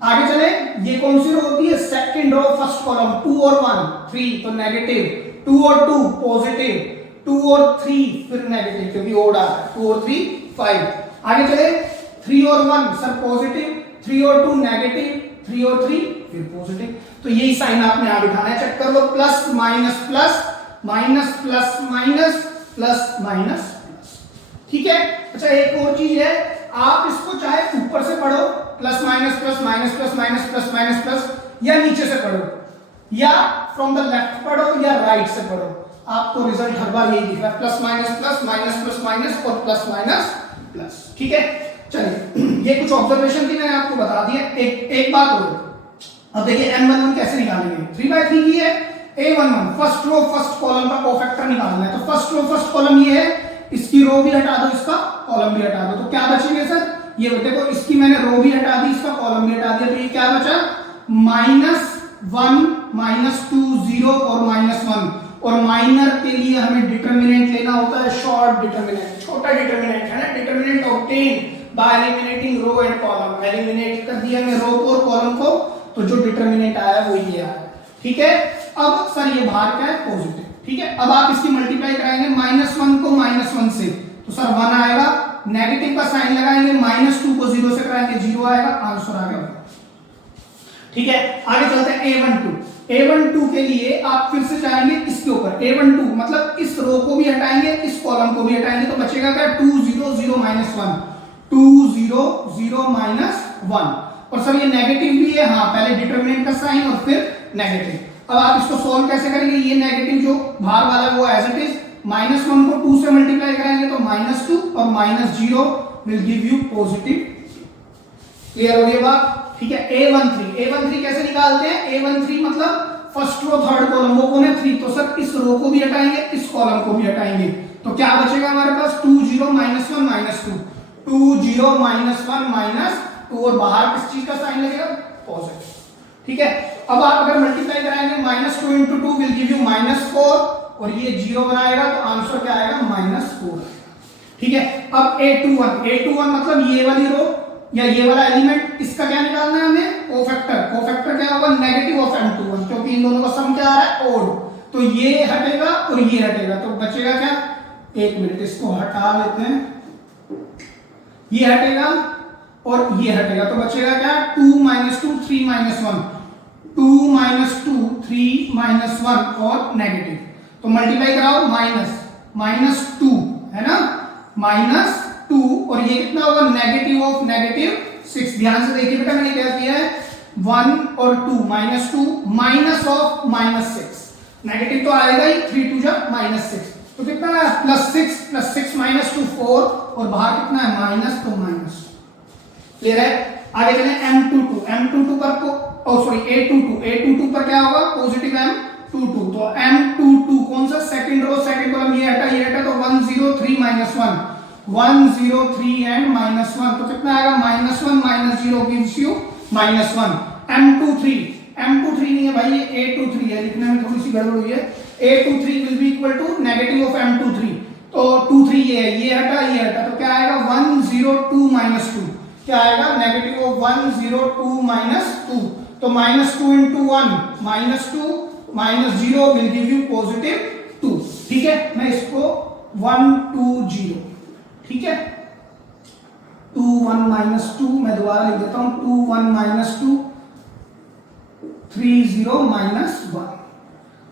आगे चले, ये कौन सी रो होती है, सेकंड रो फर्स्ट कॉलम, 2 और 1 3 तो नेगेटिव, 2 और 2 पॉजिटिव, 2 और 3 फिर नेगेटिव क्योंकि ओड आ रहा है, 2 और 3 5। आगे चले, 3 और 1 सर पॉजिटिव, 3 और 2 नेगेटिव, 3 और 3 फिर पॉजिटिव, तो यही साइन आपने यहां बिठाना है, चेक कर लो, plus minus plus, minus plus minus, plus minus plus, ठीक है। अच्छा एक और चीज है, आप इसको चाहे ऊपर से पढ़ो, plus minus plus minus plus minus plus minus plus, या नीचे से पढ़ो, या फ्रॉम द लेफ्ट पढ़ो या राइट से पढ़ो, आपको रिजल्ट हर बार यही दिख रहा है, plus minus plus minus plus minus और प्लस माइनस प्लस, ठीक है। चलिए ये कुछ ऑब्जर्वेशन थी, मैंने आपको बता दिया। एक बात और, अब देखिए M11 कैसे निकालेंगे, 3x3 की है, A11 first row first column का कोफैक्टर निकालना है, तो फर्स्ट रो फर्स्ट कॉलम ये है, इसकी रो भी हटा दो, इसका कॉलम भी हटा दो, तो क्या बचेंगे सर, ये देखो इसकी मैंने रो भी हटा दी, इसका कॉलम भी हटा दिया, तो ये क्या बचा, -1 -2 0 और -1, और माइनर के लिए हमें डिटरमिनेंट लेना होता है, शॉर्ट डिटरमिनेंट, छोटा डिटरमिनेंट है ना, determinant obtain by eliminating row and column, eliminate कर दिया मैं रो को और कॉलम को, तो जो डिटरमिनेंट आया वो ये आया, ठीक है। अब सर ये बाहर क्या है, पॉजिटिव, ठीक है। अब आप इसकी मल्टीप्लाई कराएंगे -1 को -1 से, तो सर 1 आएगा, नेगेटिव का साइन लगाएंगे, -2 को 0 से कराएंगे, 0 आएगा, आंसर आ गया, ठीक है। आगे चलते हैं A12 के लिए आप फिर से जाएंगे इसके ऊपर, A12 मतलब इस रो को भी हटाएंगे, इस कॉलम को भी हटाएंगे, तो बचेगा क्या, 2 0 0 -1, 2 0 0 -1, और सर ये नेगेटिव भी है, हाँ पहले डिटरमिनेंट का साइन और फिर नेगेटिव। अब आप इसको सॉल्व कैसे करेंगे, ये नेगेटिव जो बाहर वाला वो एज इट इज, -1 को 2 से मल्टीप्लाई कराएंगे तो -2 और -0 will give you positive, clear हो गई बात, ठीक है। A13 कैसे निकालते हैं, A13 मतलब फर्स्ट रो थर्ड कॉलम वो कौन है 3, तो सर इस रो को भी हटाएंगे, इस कॉलम को भी हटाएंगे, तो क्या बचेगा हमारे पास 2 0 -1 -2, 2 0 -1 -2 और बाहर किस चीज का साइन लगेगा पॉजिटिव। ठीक है, अब आप अगर मल्टीप्लाई कराएंगे -2 × 2 विल गिव यू -4 और ये 0 बनाएगा तो आंसर क्या आएगा -4। ठीक है, अब A21 मतलब ये वाली रो या ये वाला एलिमेंट, इसका क्या निकालना है हमें कोफैक्टर। कोफैक्टर क्या होगा नेगेटिव ऑफ M21, क्योंकि इन दोनों का सम क्या आ रहा है ओड, तो ये हटेगा और ये हटेगा तो बचेगा क्या, एक मिनट इसको हटा लेते हैं, ये हटेगा और ये हटेगा तो बचेगा क्या 2 -2 3 -1, 2 -2 3 -1 और नेगेटिव, तो मल्टीप्लाई कराओ -2 है ना, -2 और ये कितना होगा नेगेटिव ऑफ -6। ध्यान से देखिए बेटा मैंने क्या किया है 1 और 2 -2 माइनस ऑफ -6, नेगेटिव तो आएगा ही, 3 2 जा -6 तो कितना है +6 +6 -2 4 और बाहर कितना है माइनस, तो माइनस। क्लियर है, आगे चलें M22 पर A22 पर क्या होगा पॉजिटिव M22, तो M22 कौन सा सेकंड रो सेकंड कॉलम ये हटा तो 1 0 3 -1 1 0 3 एंड -1 तो कितना आएगा -1 -0 गिव्स यू -1। M23 नहीं है भाई, ये A23 है, लिखने में थोड़ी सी गड़बड़ हुई है। A23 will be equal to negative of M23, तो 23 ये है, ये हटा तो क्या आएगा 1 0 2 -2, क्या आएगा नेगेटिव ऑफ 1 0 2 -2, तो -2 × 1 -2 -0 विल गिव यू पॉजिटिव 2। ठीक है, मैं इसको 1 2 0, ठीक है 2 1 -2 मैं दोबारा लिख देता हूं 2 1 -2 3 0 -1।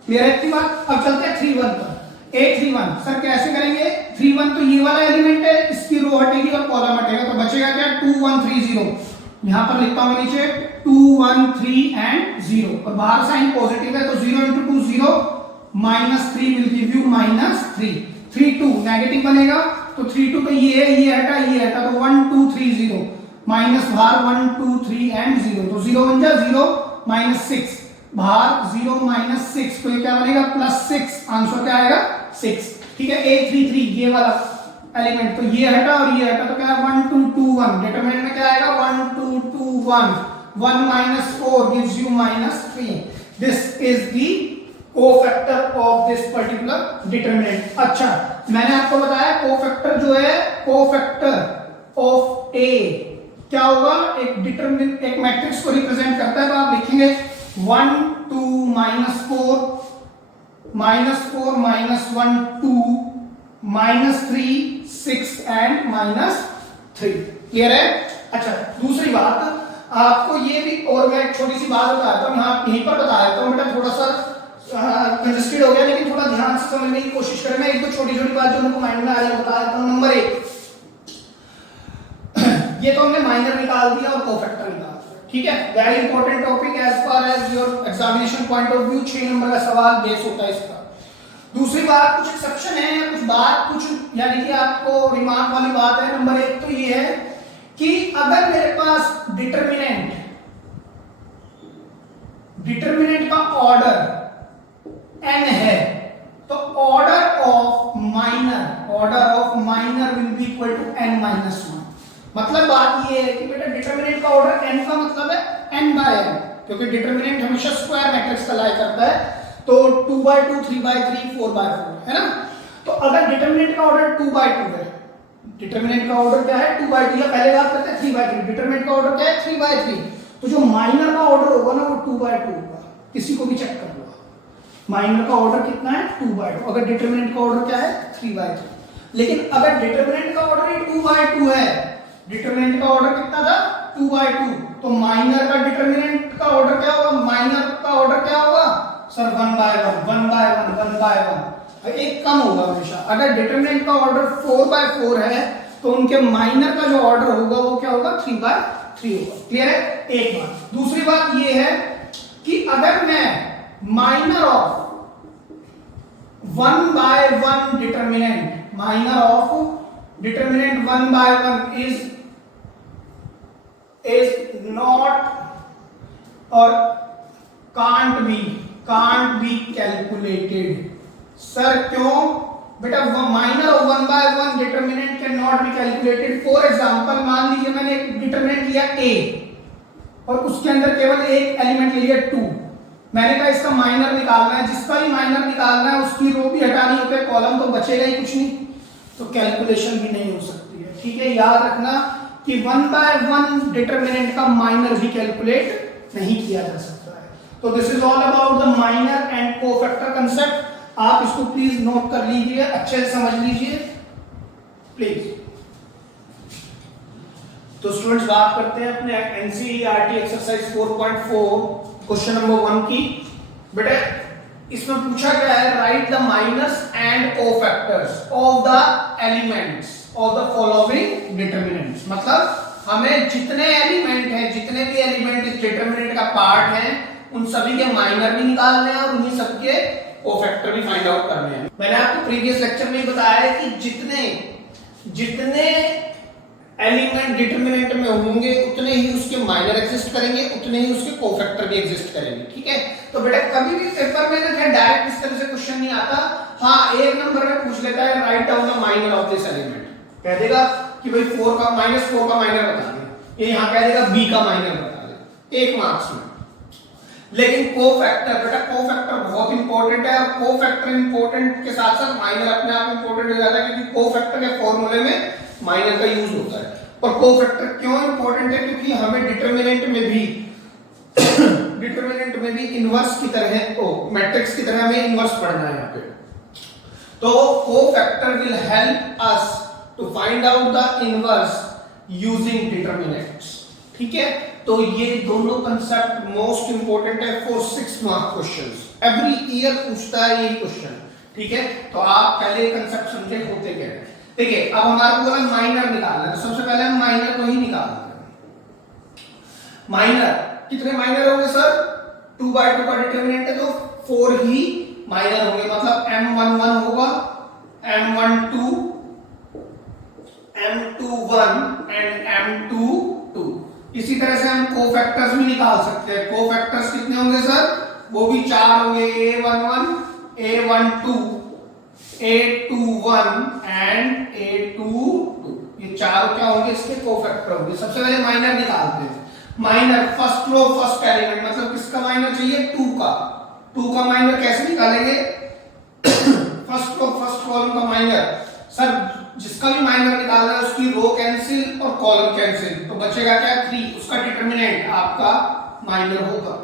क्लियर है की बात। अब चलते हैं 3 1 पर। A31 सर कैसे करेंगे 3 1, तो ये वाला एलिमेंट है, इसकी रो हटेगी और कॉलम हटेगा तो बचेगा क्या 2 1 3 0, यहां पर लिखता हूं नीचे 2 1 3 एंड 0 और बाहर साइन पॉजिटिव है तो 0 × 2 0 -3 विल गिव यू -3, 3 2 नेगेटिव बनेगा तो 3 2 तो ये हटा तो 1 2 3 0 माइनस बाहर 1 2 3 एंड 0 तो 0 बन जा 0 -6 बाहर 0 -6 तो ये क्या बनेगा +6, आंसर क्या आएगा 6। ठीक है, A33 ये वाला एलिमेंट तो ये हटा और ये हटा तो क्या 1 2 2 1, डिटरमिनेंट में क्या आएगा 1 2 2 1 1 -4 gives you -3। This is the cofactor of this particular determinant. अच्छा मैंने आपको बताया कोफैक्टर जो है कोफैक्टर ऑफ A क्या होगा, एक डिटरमिनेंट एक मैट्रिक्स को रिप्रेजेंट करता है तो आप लिखेंगे 1 2 -4 -4 -1 2 -3 6 एंड -3। क्लियर है। अच्छा दूसरी बात आपको ये भी, और मैं एक छोटी सी बात बताता हूँ यहाँ यहीं पर बता देता हूँ बेटा, थोड़ा सा कंजस्टेड हो गया लेकिन थोड़ा ध्यान से समझने की कोशिश करें। मैं एक दो छोटी छोटी बात जो उनको माइंड में आ रही है बता देता हूँ। नंबर 1 ये तो हमने माइनर निकाल दिया और कोफैक्टर निकाल दिया, ठीक है, very important topic as far as your examination point of view, 6 number का सवाल बेस होता है इसका। दूसरी बात कुछ एक्सेप्शन है या कुछ बात कुछ यानी कि आपको रिमार्क वाली बात है। नंबर 1 तो ये है कि अगर मेरे पास डिटरमिनेंट का ऑर्डर n है तो order of minor will be equal to n-1। मतलब बात ये है कि बेटा डिटरमिनेंट का ऑर्डर n का मतलब है n/n, क्योंकि डिटरमिनेंट हमेशा स्क्वायर मैट्रिक्स का लाई करता है तो 2/2 3/3 4/4 है ना। तो अगर डिटरमिनेंट का ऑर्डर 2/2 है, डिटरमिनेंट का ऑर्डर क्या है 2/2 या पहले बात करते हैं 3/3, डिटरमिनेंट का ऑर्डर क्या है 3/3, तो जो माइनर का ऑर्डर होगा ना वो 2/2 होगा। किसी को भी चेक कर लो, माइनर का ऑर्डर कितना है 2/2, अगर डिटरमिनेंट का ऑर्डर क्या है 3/3। लेकिन अगर डिटरमिनेंट का ऑर्डर ही 2/2 है, डिटरमिनेंट का ऑर्डर कितना था 2/2, तो माइनर का डिटरमिनेंट का ऑर्डर क्या होगा, माइनर का ऑर्डर क्या होगा सर 1/1 एक कम होगा हमेशा। अगर डिटरमिनेंट का ऑर्डर 4/4 है तो उनके माइनर का जो ऑर्डर होगा वो क्या होगा 3/3 होगा। क्लियर है एक बात। दूसरी बात ये है कि अगर मैं minor of 1/1 determinant, minor of determinant 1/1 is not or can't be can't be calculated. Sir क्यों? बेटा minor of 1/1 determinant can not be calculated. For example मान लीजिए मैंने एक डिटरमिनेंट लिया a और उसके अंदर केवल एक एलिमेंट लिया 2। मैंने कहा इसका माइनर निकालना है, जिसका भी माइनर निकालना है उसकी रो भी हटानी होती है, कॉलम तो बचेगा ही कुछ नहीं, तो कैलकुलेशन भी नहीं हो सकती है। ठीक है, याद रखना कि 1/1 डिटरमिनेंट का माइनर भी कैलकुलेट नहीं किया जा सकता है। तो this is all about the minor and cofactor concept. आप इसको प्लीज नोट कर लीजिए, अच्छे से समझ लीजिए प्लीज। तो स्टूडेंट्स बात करते हैं अपने एनसीईआरटी एक्सरसाइज 4.4 क्वेश्चन नंबर 1 की। बेटा इसमें पूछा गया है right the minus and cofactors of the elements of the following determinants. मतलब हमें जितने एलिमेंट हैं, जितने भी एलिमेंट इस डिटरमिनेंट का पार्ट हैं, उन सभी के माइनर भी निकालने हैं और उन्हीं सबके कोफैक्टर भी फाइंड आउट करने हैं। मैंने आपको प्रीवियस लेक्चर में बताया है कि जितने एलिमेंट डिटरमिनेंट में होंगे उतने ही उसके माइनर एग्जिस्ट करेंगे, उतने ही उसके कोफैक्टर भी एग्जिस्ट करेंगे। ठीक है, तो बेटा कभी भी पेपर में ना डायरेक्ट इस तरह से क्वेश्चन नहीं आता। हाँ, एक नंबर में पूछ लेता है write down the minor of this element, कह देगा कि भाई 4 का -4 का माइनर बता दे, ये यहां कह देगा b का माइनर बता दे, 1 मार्क्स में। लेकिन कोफैक्टर, बेटा कोफैक्टर बहुत इंपॉर्टेंट है, और कोफैक्टर इंपॉर्टेंट के साथ साथ माइनर अपने आप इंपॉर्टेंट हो जाता है, क्योंकि कोफैक्टर के फॉर्मूले में माइनर का यूज होता है। और कोफैक्टर क्यों इंपॉर्टेंट है? क्योंकि हमें डिटरमिनेंट में भी इनवर्स की तरह मैट्रिक्स की तरह हमें इनवर्स पढ़ना है यहाँ पे। तो cofactor will help us to find out the inverse using determinants. ठीक है, तो ये दोनों कंसेप्ट मोस्ट इंपॉर्टेंट है for 6 mark questions. Every year पूछता है ये क्वेश्चन। ठीक है, तो आप पहले कंसेप्ट समझे होते क्या है। देखिए अब हमारे को बोला माइनर निकालना है, तो सबसे पहले हम माइनर को ही निकालते हैं। माइनर कितने माइनर होंगे सर? 2/2 का डिटरमिनेंट है तो 4 ही माइनर होंगे। मतलब m11 होगा, m12, m21 एंड m22। इसी तरह से हम कोफैक्टर्स भी निकाल सकते हैं। कोफैक्टर्स कितने होंगे सर? वो भी 4 होंगे, a11, a12, a21 and a22। ये चारों क्या होंगे? इसके कोफैक्टर होंगे। सबसे पहले माइनर निकालते हैं। Minor first row first element, मतलब किसका माइनर चाहिए? 2 का। 2 का माइनर कैसे निकालेंगे? फर्स्ट रो फर्स्ट कॉलम का माइनर। सर जिसका भी माइनर निकालना है उसकी रो कैंसिल और कॉलम कैंसिल, तो बचेगा क्या? 3। उसका डिटरमिनेंट आपका माइनर होगा।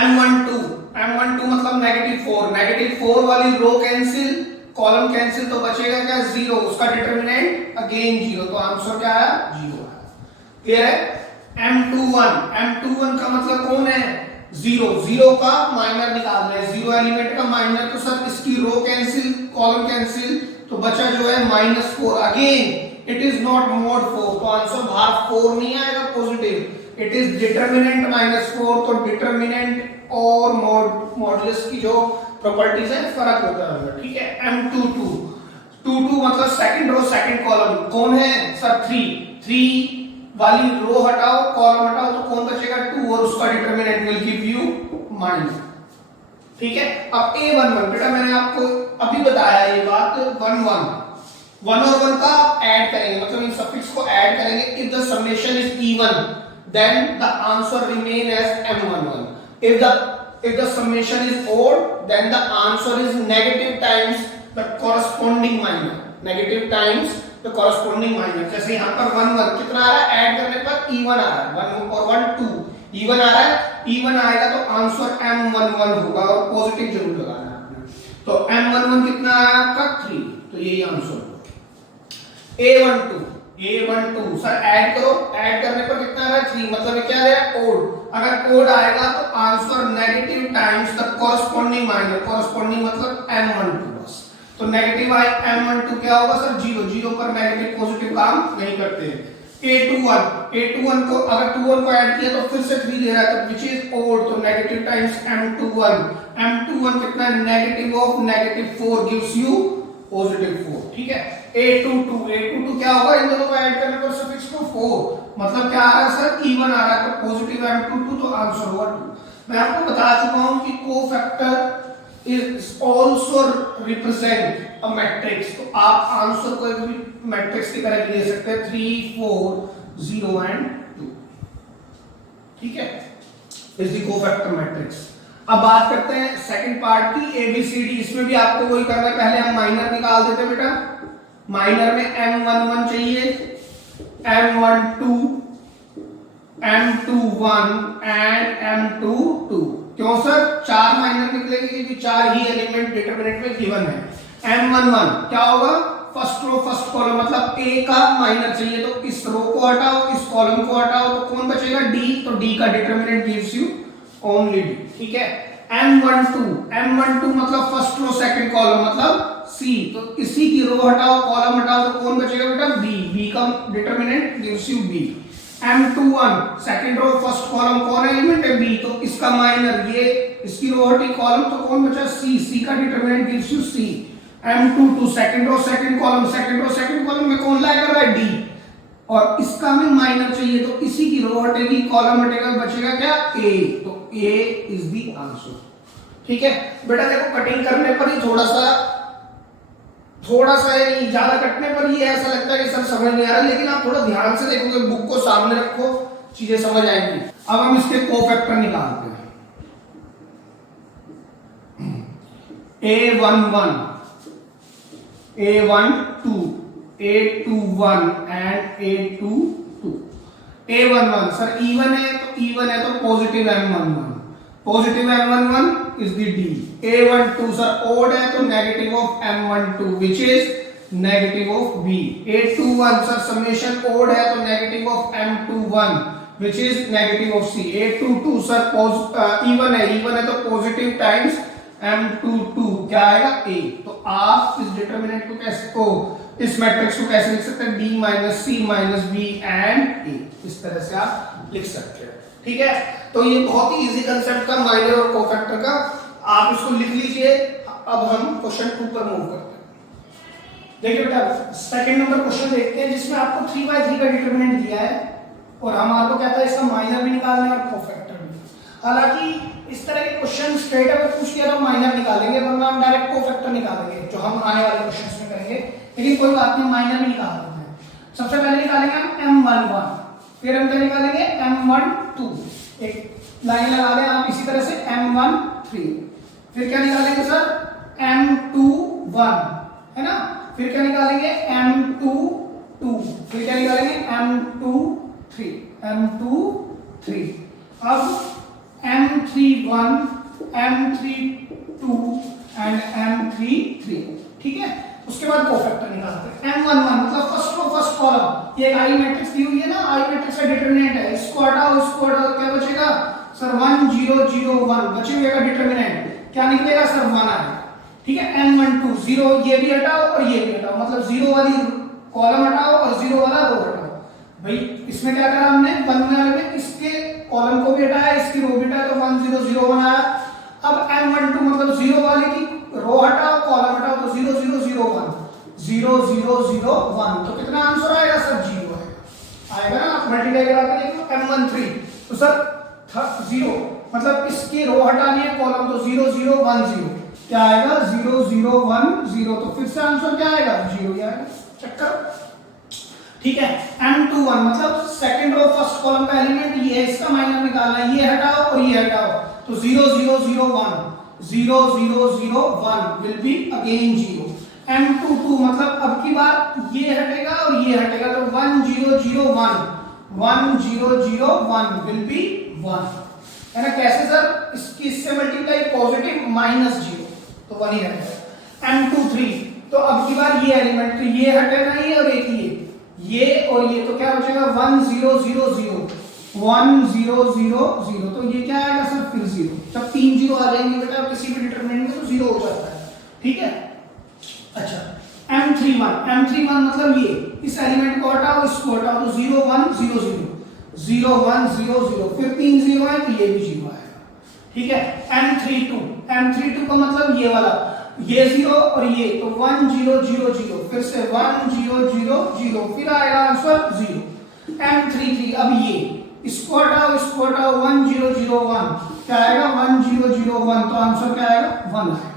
m12 मतलब -4 वाली रो कैंसिल, कॉलम कैंसिल, तो बचेगा क्या? 0। उसका डिटरमिनेंट अगेन 0, तो आंसर क्या है? 0 है। क्लियर है? m21 का मतलब कौन है? 0 का माइनर निकालना है। 0 एलिमेंट का माइनर, तो सर इसकी रो कैंसिल कॉलम कैंसिल, तो बचा जो है -4। Again it is not mod 4, तो आंसर बाहर 4 नहीं आएगा पॉजिटिव, इट इज डिटरमिनेंट -4। तो डिटरमिनेंट और मॉडुलस की जो प्रॉपर्टीज है फर्क होता है। ठीक है, m22 मतलब सेकंड रो सेकंड कॉलम, कौन है सर? 3 वाली रो हटाओ कॉलम हटाओ, तो कौन बचेगा? 2, और उसका डिटरमिनेंट विल गिव यू -। ठीक है, अब a11 बेटा मैंने आपको अभी बताया ये बात। 1 और 1 का ऐड करेंगे, मतलब इन सफिक्स को ऐड करेंगे। If the summation is even then the answer remain as m11। if the summation is odd then the answer is negative times the corresponding minor। जैसे यहाँ पर 1 कितना आ रहा है? ऐड करने पर e1 आ रहा है, 1 और 1 2 e1 आ रहा है। e1 आएगा तो आंसर m11 होगा, और पॉजिटिव जरूर लगाना है आपने। तो m11 कितना आया आपका? 3, तो यही आंसर होगा। a12 सर ऐड करो, ऐड करने पर कितना आ रहा है? 3, मतलब क्या आ रहा है? ओड। अगर ओड आएगा तो answer negative times the corresponding minor. Corresponding मतलब m12 बस। तो नेगेटिव m12 क्या होगा सर? 0 पर नेगेटिव पॉजिटिव काम नहीं करते। a21 को अगर 21 को ऐड किया तो फिर से 3 दे रहा है, तो विच इज ओड, तो नेगेटिव टाइम्स m21 कितना? Negative of -4 gives you +4। ठीक है, a22 क्या होगा? इन दोनों को ऐड करने पर सफिक्स को 4, मतलब क्या आ रहा है सर? e1 आ रहा है, तो पॉजिटिव m22, तो आंसर होगा 2। मैं आपको बता चुका हूं कि cofactor is also represent a matrix. तो आप आंसर को भी मैट्रिक्स की तरह ले सकते हैं 3 4 0 एंड 2। ठीक है, इज द कोफैक्टर मैट्रिक्स। अब बात करते हैं सेकंड पार्ट की, एबीसीडी। इसमें भी आपको वही करना है, पहले हम माइनर निकाल देते बेटा। माइनर में m11 चाहिए, m12 m21 एंड m22। क्यों सर? 4 माइनर निकलेंगे क्योंकि 4 ही एलिमेंट डिटरमिनेंट में गिवन है। m11 क्या होगा? फर्स्ट रो फर्स्ट कॉलम, मतलब a का माइनर चाहिए, तो इस रो को हटाओ, इस कॉलम को हटाओ, तो कौन बचेगा? d। तो d का determinant gives you only d। ठीक है, m12 मतलब फर्स्ट रो सेकंड कॉलम मतलब c, तो इसी की रो हटाओ कॉलम हटाओ, तो कौन बचेगा बेटा? b का determinant gives you b। m21 second row first column, कौन एलिमेंट है? b, तो इसका माइनर, ये इसकी रो हटी कॉलम, तो कौन बचा? c का determinant gives you c। m22 second row second column में कौन लाया कर रहा है? d, और इसका में माइनर चाहिए, तो इसी की रो हटेगी कॉलम हटेगा, बचेगा क्या? a, तो a इज द आंसर। ठीक है बेटा, देखो कटिंग करने पर ही थोड़ा सा यानी ज्यादा कटने पर ही ऐसा लगता है कि सर समझ नहीं आ रहा, लेकिन आप थोड़ा ध्यान से देखोगे, बुक को सामने रखो, चीजें समझ आएंगी। अब हम इसके कोफैक्टर निकालते हैं। a11 a12 a21 and a22। a11 sir even है तो positive m11, positive m11 is the d। a12 sir odd है तो negative of m12 which is negative of b। a21 sir summation odd है तो negative of m21 which is negative of c। a22 sir even है तो पॉजिटिव टाइम्स m22 क्या आएगा? a। तो आप इस डिटरमिनेंट को इस मैट्रिक्स को कैसे लिख सकते हैं? d minus c minus b and a, इस तरह से आप लिख सकते हैं। ठीक है, तो ये बहुत ही इजी कंसेप्ट था माइनर और कोफैक्टर का, आप इसको लिख लीजिए। अब हम क्वेश्चन 2 पर मूव करते हैं। देखिए बेटा, सेकंड नंबर क्वेश्चन देखते हैं, जिसमें आपको 3/3 का डिटरमिनेंट दिया है और हम आपको कहता है इसका माइनर भी निकालना है और कोफैक्टर भी। हालांकि इस तरह के क्वेश्चन स्ट्रेट अवे पूछ लिया तो माइनर निकालेंगे, वरना हम डायरेक्ट कोफैक्टर निकालेंगे, जो हम आने वाले क्वेश्चंस में करेंगे। लेकिन कोई बात नहीं, माइनर भी निकाल देते हैं। सबसे पहले निकालेंगे हम m11, फिर हम क्या निकालेंगे? m12। एक लाइन लगा दें आप इसी तरह से, m13। फिर क्या निकालेंगे सर? m21, है ना? फिर क्या निकालेंगे? m22। फिर क्या निकालेंगे? m23। अब m31 m32 एंड m33। ठीक है, उसके बाद कोफैक्टर निकालते हैं। m11 मतलब फर्स्ट रो फर्स्ट कॉलम, ये आई मैट्रिक्स दी हुई है ना, आई मैट्रिक्स का डिटरमिनेंट है, इसको हटाओ क्या बचेगा सर? 1 0 0 1 बचे हुए का डिटरमिनेंट क्या निकलेगा सर? 1 आएगा। ठीक है, m12 0, ये भी हटाओ और ये भी हटाओ, मतलब 0 वाली कॉलम हटाओ और 0 वाला रो हटाओ। भाई इसमें क्या करा हमने? 1 वाले में इसके कॉलम को भी हटाया, इसकी रो भी हटाया, तो 1 0 0 1 आया। अब m12 मतलब 0 वाले की रो हटाओ कॉलम हटाओ, तो 0 0 0 1 0 0 0 1, तो कितना आंसर आएगा सर? 0 आएगा ना। आप मल्टीप्लाई करा के देखो, m13 तो सर 0 मतलब इसकी रो हटानी है कॉलम, तो 0 0 1 0 क्या आएगा? 0 0 1 0, तो फिर से आंसर क्या आएगा? 0 ही आएगा। चेक करो। ठीक है, m21 मतलब सेकंड रो फर्स्ट कॉलम का एलिमेंट ये है, इसका माइनर निकालना है, ये हटाओ और ये हटाओ, तो 0 0 0 1 0 0 0 1 विल बी अगेन 0। m22 मतलब अब की बार ये हटेगा और ये हटेगा, तो 1 0 0 1 1 0 0 1 विल बी 1, है ना? कैसे सर? इससे मल्टीप्लाई पॉजिटिव माइनस 0, तो 1 ही रहेगा। m23 तो अब की बार ये एलिमेंट, तो ये हटेगा ये और एक ये और ये, तो क्या बचेगा? 1 0 0 0 1 0 0 0, तो ये क्या आएगा सर? फिर 0। जब 3 0 आ जाएंगे बेटा किसी भी डिटरमिनेंट में तो 0 हो जाता है। ठीक है, अच्छा m31 मतलब ये, इस एलिमेंट को हटाओ इसको हटाओ, तो 0 1 0 0 0 1 0 0, फिर 3 0 है तो ये भी 0 आएगा। ठीक है, m32 का मतलब ये वाला, ये 0 और ये, तो 1 0 0 0, फिर से 1 0 0 0, फिर आएगा आंसर 0। m33 अब ये, इसको हटाओ 1 0 0 1, क्या आएगा 1001, तो आंसर क्या आएगा 1 आएगा।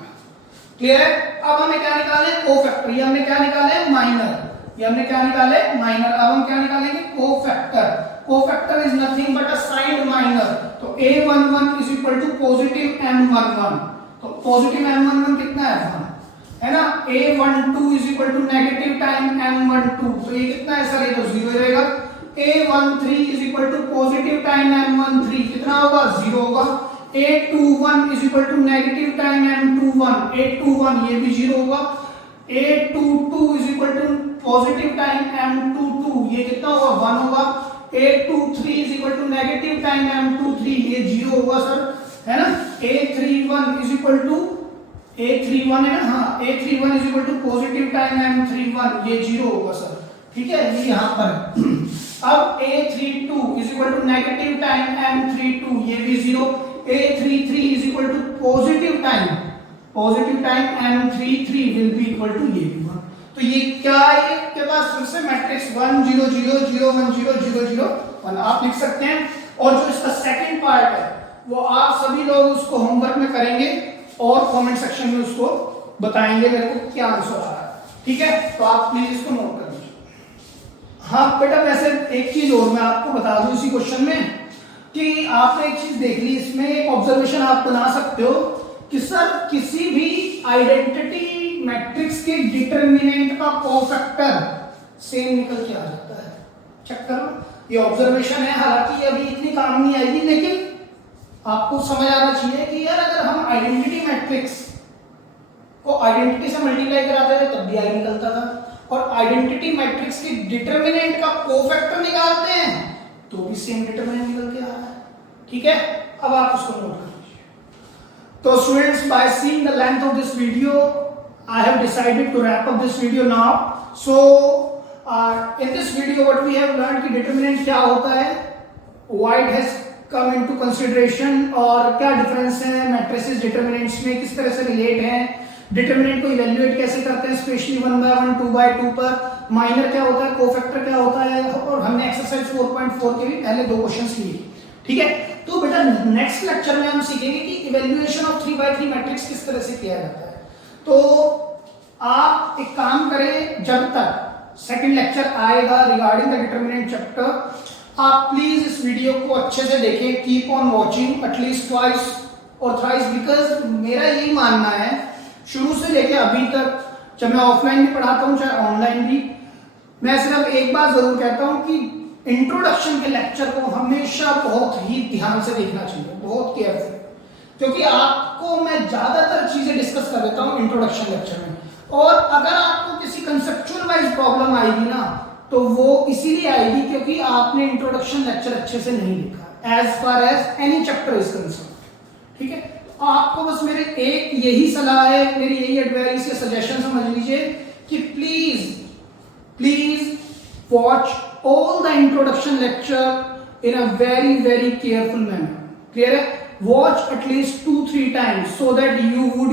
क्लियर है? अब हमें क्या निकाले कोफैक्टर, ये हमने क्या निकाले माइनर, ये हमने क्या निकाले माइनर। अब हम क्या निकालेंगे cofactor. Cofactor is nothing but a side minor, तो a11 is equal to positive m11, तो पॉजिटिव m11 कितना है 1 है ना। a12 is equal to negative time m12, तो ये कितना है सर, ये तो 0 रहेगा। a13 is equal to positive time m13, कितना होगा 0 होगा। a21 is equal to negative time m21, a21 ये भी 0 होगा। a22 is equal to positive time m22, ये कितना होगा 1 होगा। a23 is equal to negative time m23, ये 0 होगा सर, है ना। a31 is equal to a31 है ना, हाँ a31 is equal to positive time m31, ये 0 होगा सर, ठीक है, ये यहाँ पर है। अब a32 is equal to negative time m32, ये भी 0। a33 is equal to positive time m33 will be equal to ये भी 1। तो ये क्या है, आपके पास फिर से मैट्रिक्स 1 0 0 0 1 0 0 0 1 आप लिख सकते हैं। और जो इसका सेकंड पार्ट है वो आप सभी लोग उसको होमवर्क में करेंगे और कमेंट सेक्शन में उसको बताएंगे मेरे को क्या आंसर आ रहा है, ठीक है। तो आप प्लीज इसको नोट कर लीजिए। हाँ बेटा, वैसे एक चीज और मैं आपको बता दूं इसी क्वेश्चन में कि आपने एक चीज देख ली, इसमें एक ऑब्जर्वेशन आप बना सकते हो कि सर किसी भी आइडेंटिटी मैट्रिक्स के डिटरमिनेंट का कोफैक्टर सेम निकल के आ जाता है। चेक करो, ये ऑब्जर्वेशन है, हालांकि अभी इतनी काम नहीं आएगी, लेकिन आपको समझ आना चाहिए कि यार अगर हम आइडेंटिटी मैट्रिक्स को आइडेंटिटी से मल्टीप्लाई कराते थे तब भी आई निकलता था, और आइडेंटिटी मैट्रिक्स के डिटरमिनेंट का कोफैक्टर निकालते हैं तो भी सेम डिटरमिनेंट निकल के आ रहा है, ठीक है। अब आप उसको नोट कर लीजिए। तो students, by seeing the length of this video I have decided to wrap up this video now. So in this video what we have learned कि determinant क्या होता है, why it has come into consideration, और क्या डिफरेंस है मैट्रिसेस डिटरमिनेंट्स में, किस तरह से रिलेट हैं, डिटरमिनेंट को इवैल्यूएट कैसे करते हैं स्पेशली 1 by 1 2 by 2 पर, माइनर क्या होता है, कोफैक्टर क्या होता है, और हमने एक्सरसाइज 4.4 के भी पहले 2 क्वेश्चंस लिए, ठीक है। तो बेटा नेक्स्ट लेक्चर में हम सीखेंगे कि इवैल्यूएशन ऑफ 3 by 3 मैट्रिक्स किस तरह से किया जाता है। तो आप एक काम करें, जब तक सेकंड लेक्चर आएगा रिगार्डिंग द डिटरमिनेंट चैप्टर, आप प्लीज इस वीडियो को अच्छे से देखें, keep on watching at least twice और थ्राइस, बिकॉज मेरा यही मानना है शुरू से लेके अभी तक, जब मैं ऑफलाइन भी पढ़ाता हूँ चाहे ऑनलाइन भी, मैं सिर्फ एक बात जरूर कहता हूँ कि इंट्रोडक्शन के लेक्चर को हमेशा बहुत ही ध्यान से देखना चाहिए, बहुत केयरफुल, क्योंकि आपको मैं ज्यादातर चीजें डिस्कस कर देता हूं इंट्रोडक्शन लेक्चर में, और अगर आपको किसी कंसेप्चुअल वाइज प्रॉब्लम आएगी ना तो वो इसीलिए आएगी क्योंकि आपने इंट्रोडक्शन लेक्चर अच्छे से नहीं लिखा as far as any chapter is concern, ठीक है। तो आपको बस मेरे एक यही सलाह है, मेरी यही एडवाइस या सजेशन समझ लीजिए कि please watch all the introduction lecture in a very careful manner, clear है। Watch at least 2-3 times so that you would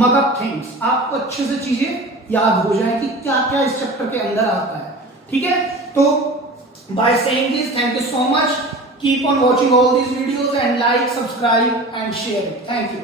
mug up things, आपको अच्छे से चीजें याद हो जाए कि क्या क्या इस चैप्टर के अंदर आता है, ठीक है। तो by saying this, thank you so much, keep on watching all these videos and like, subscribe and share it, thank you।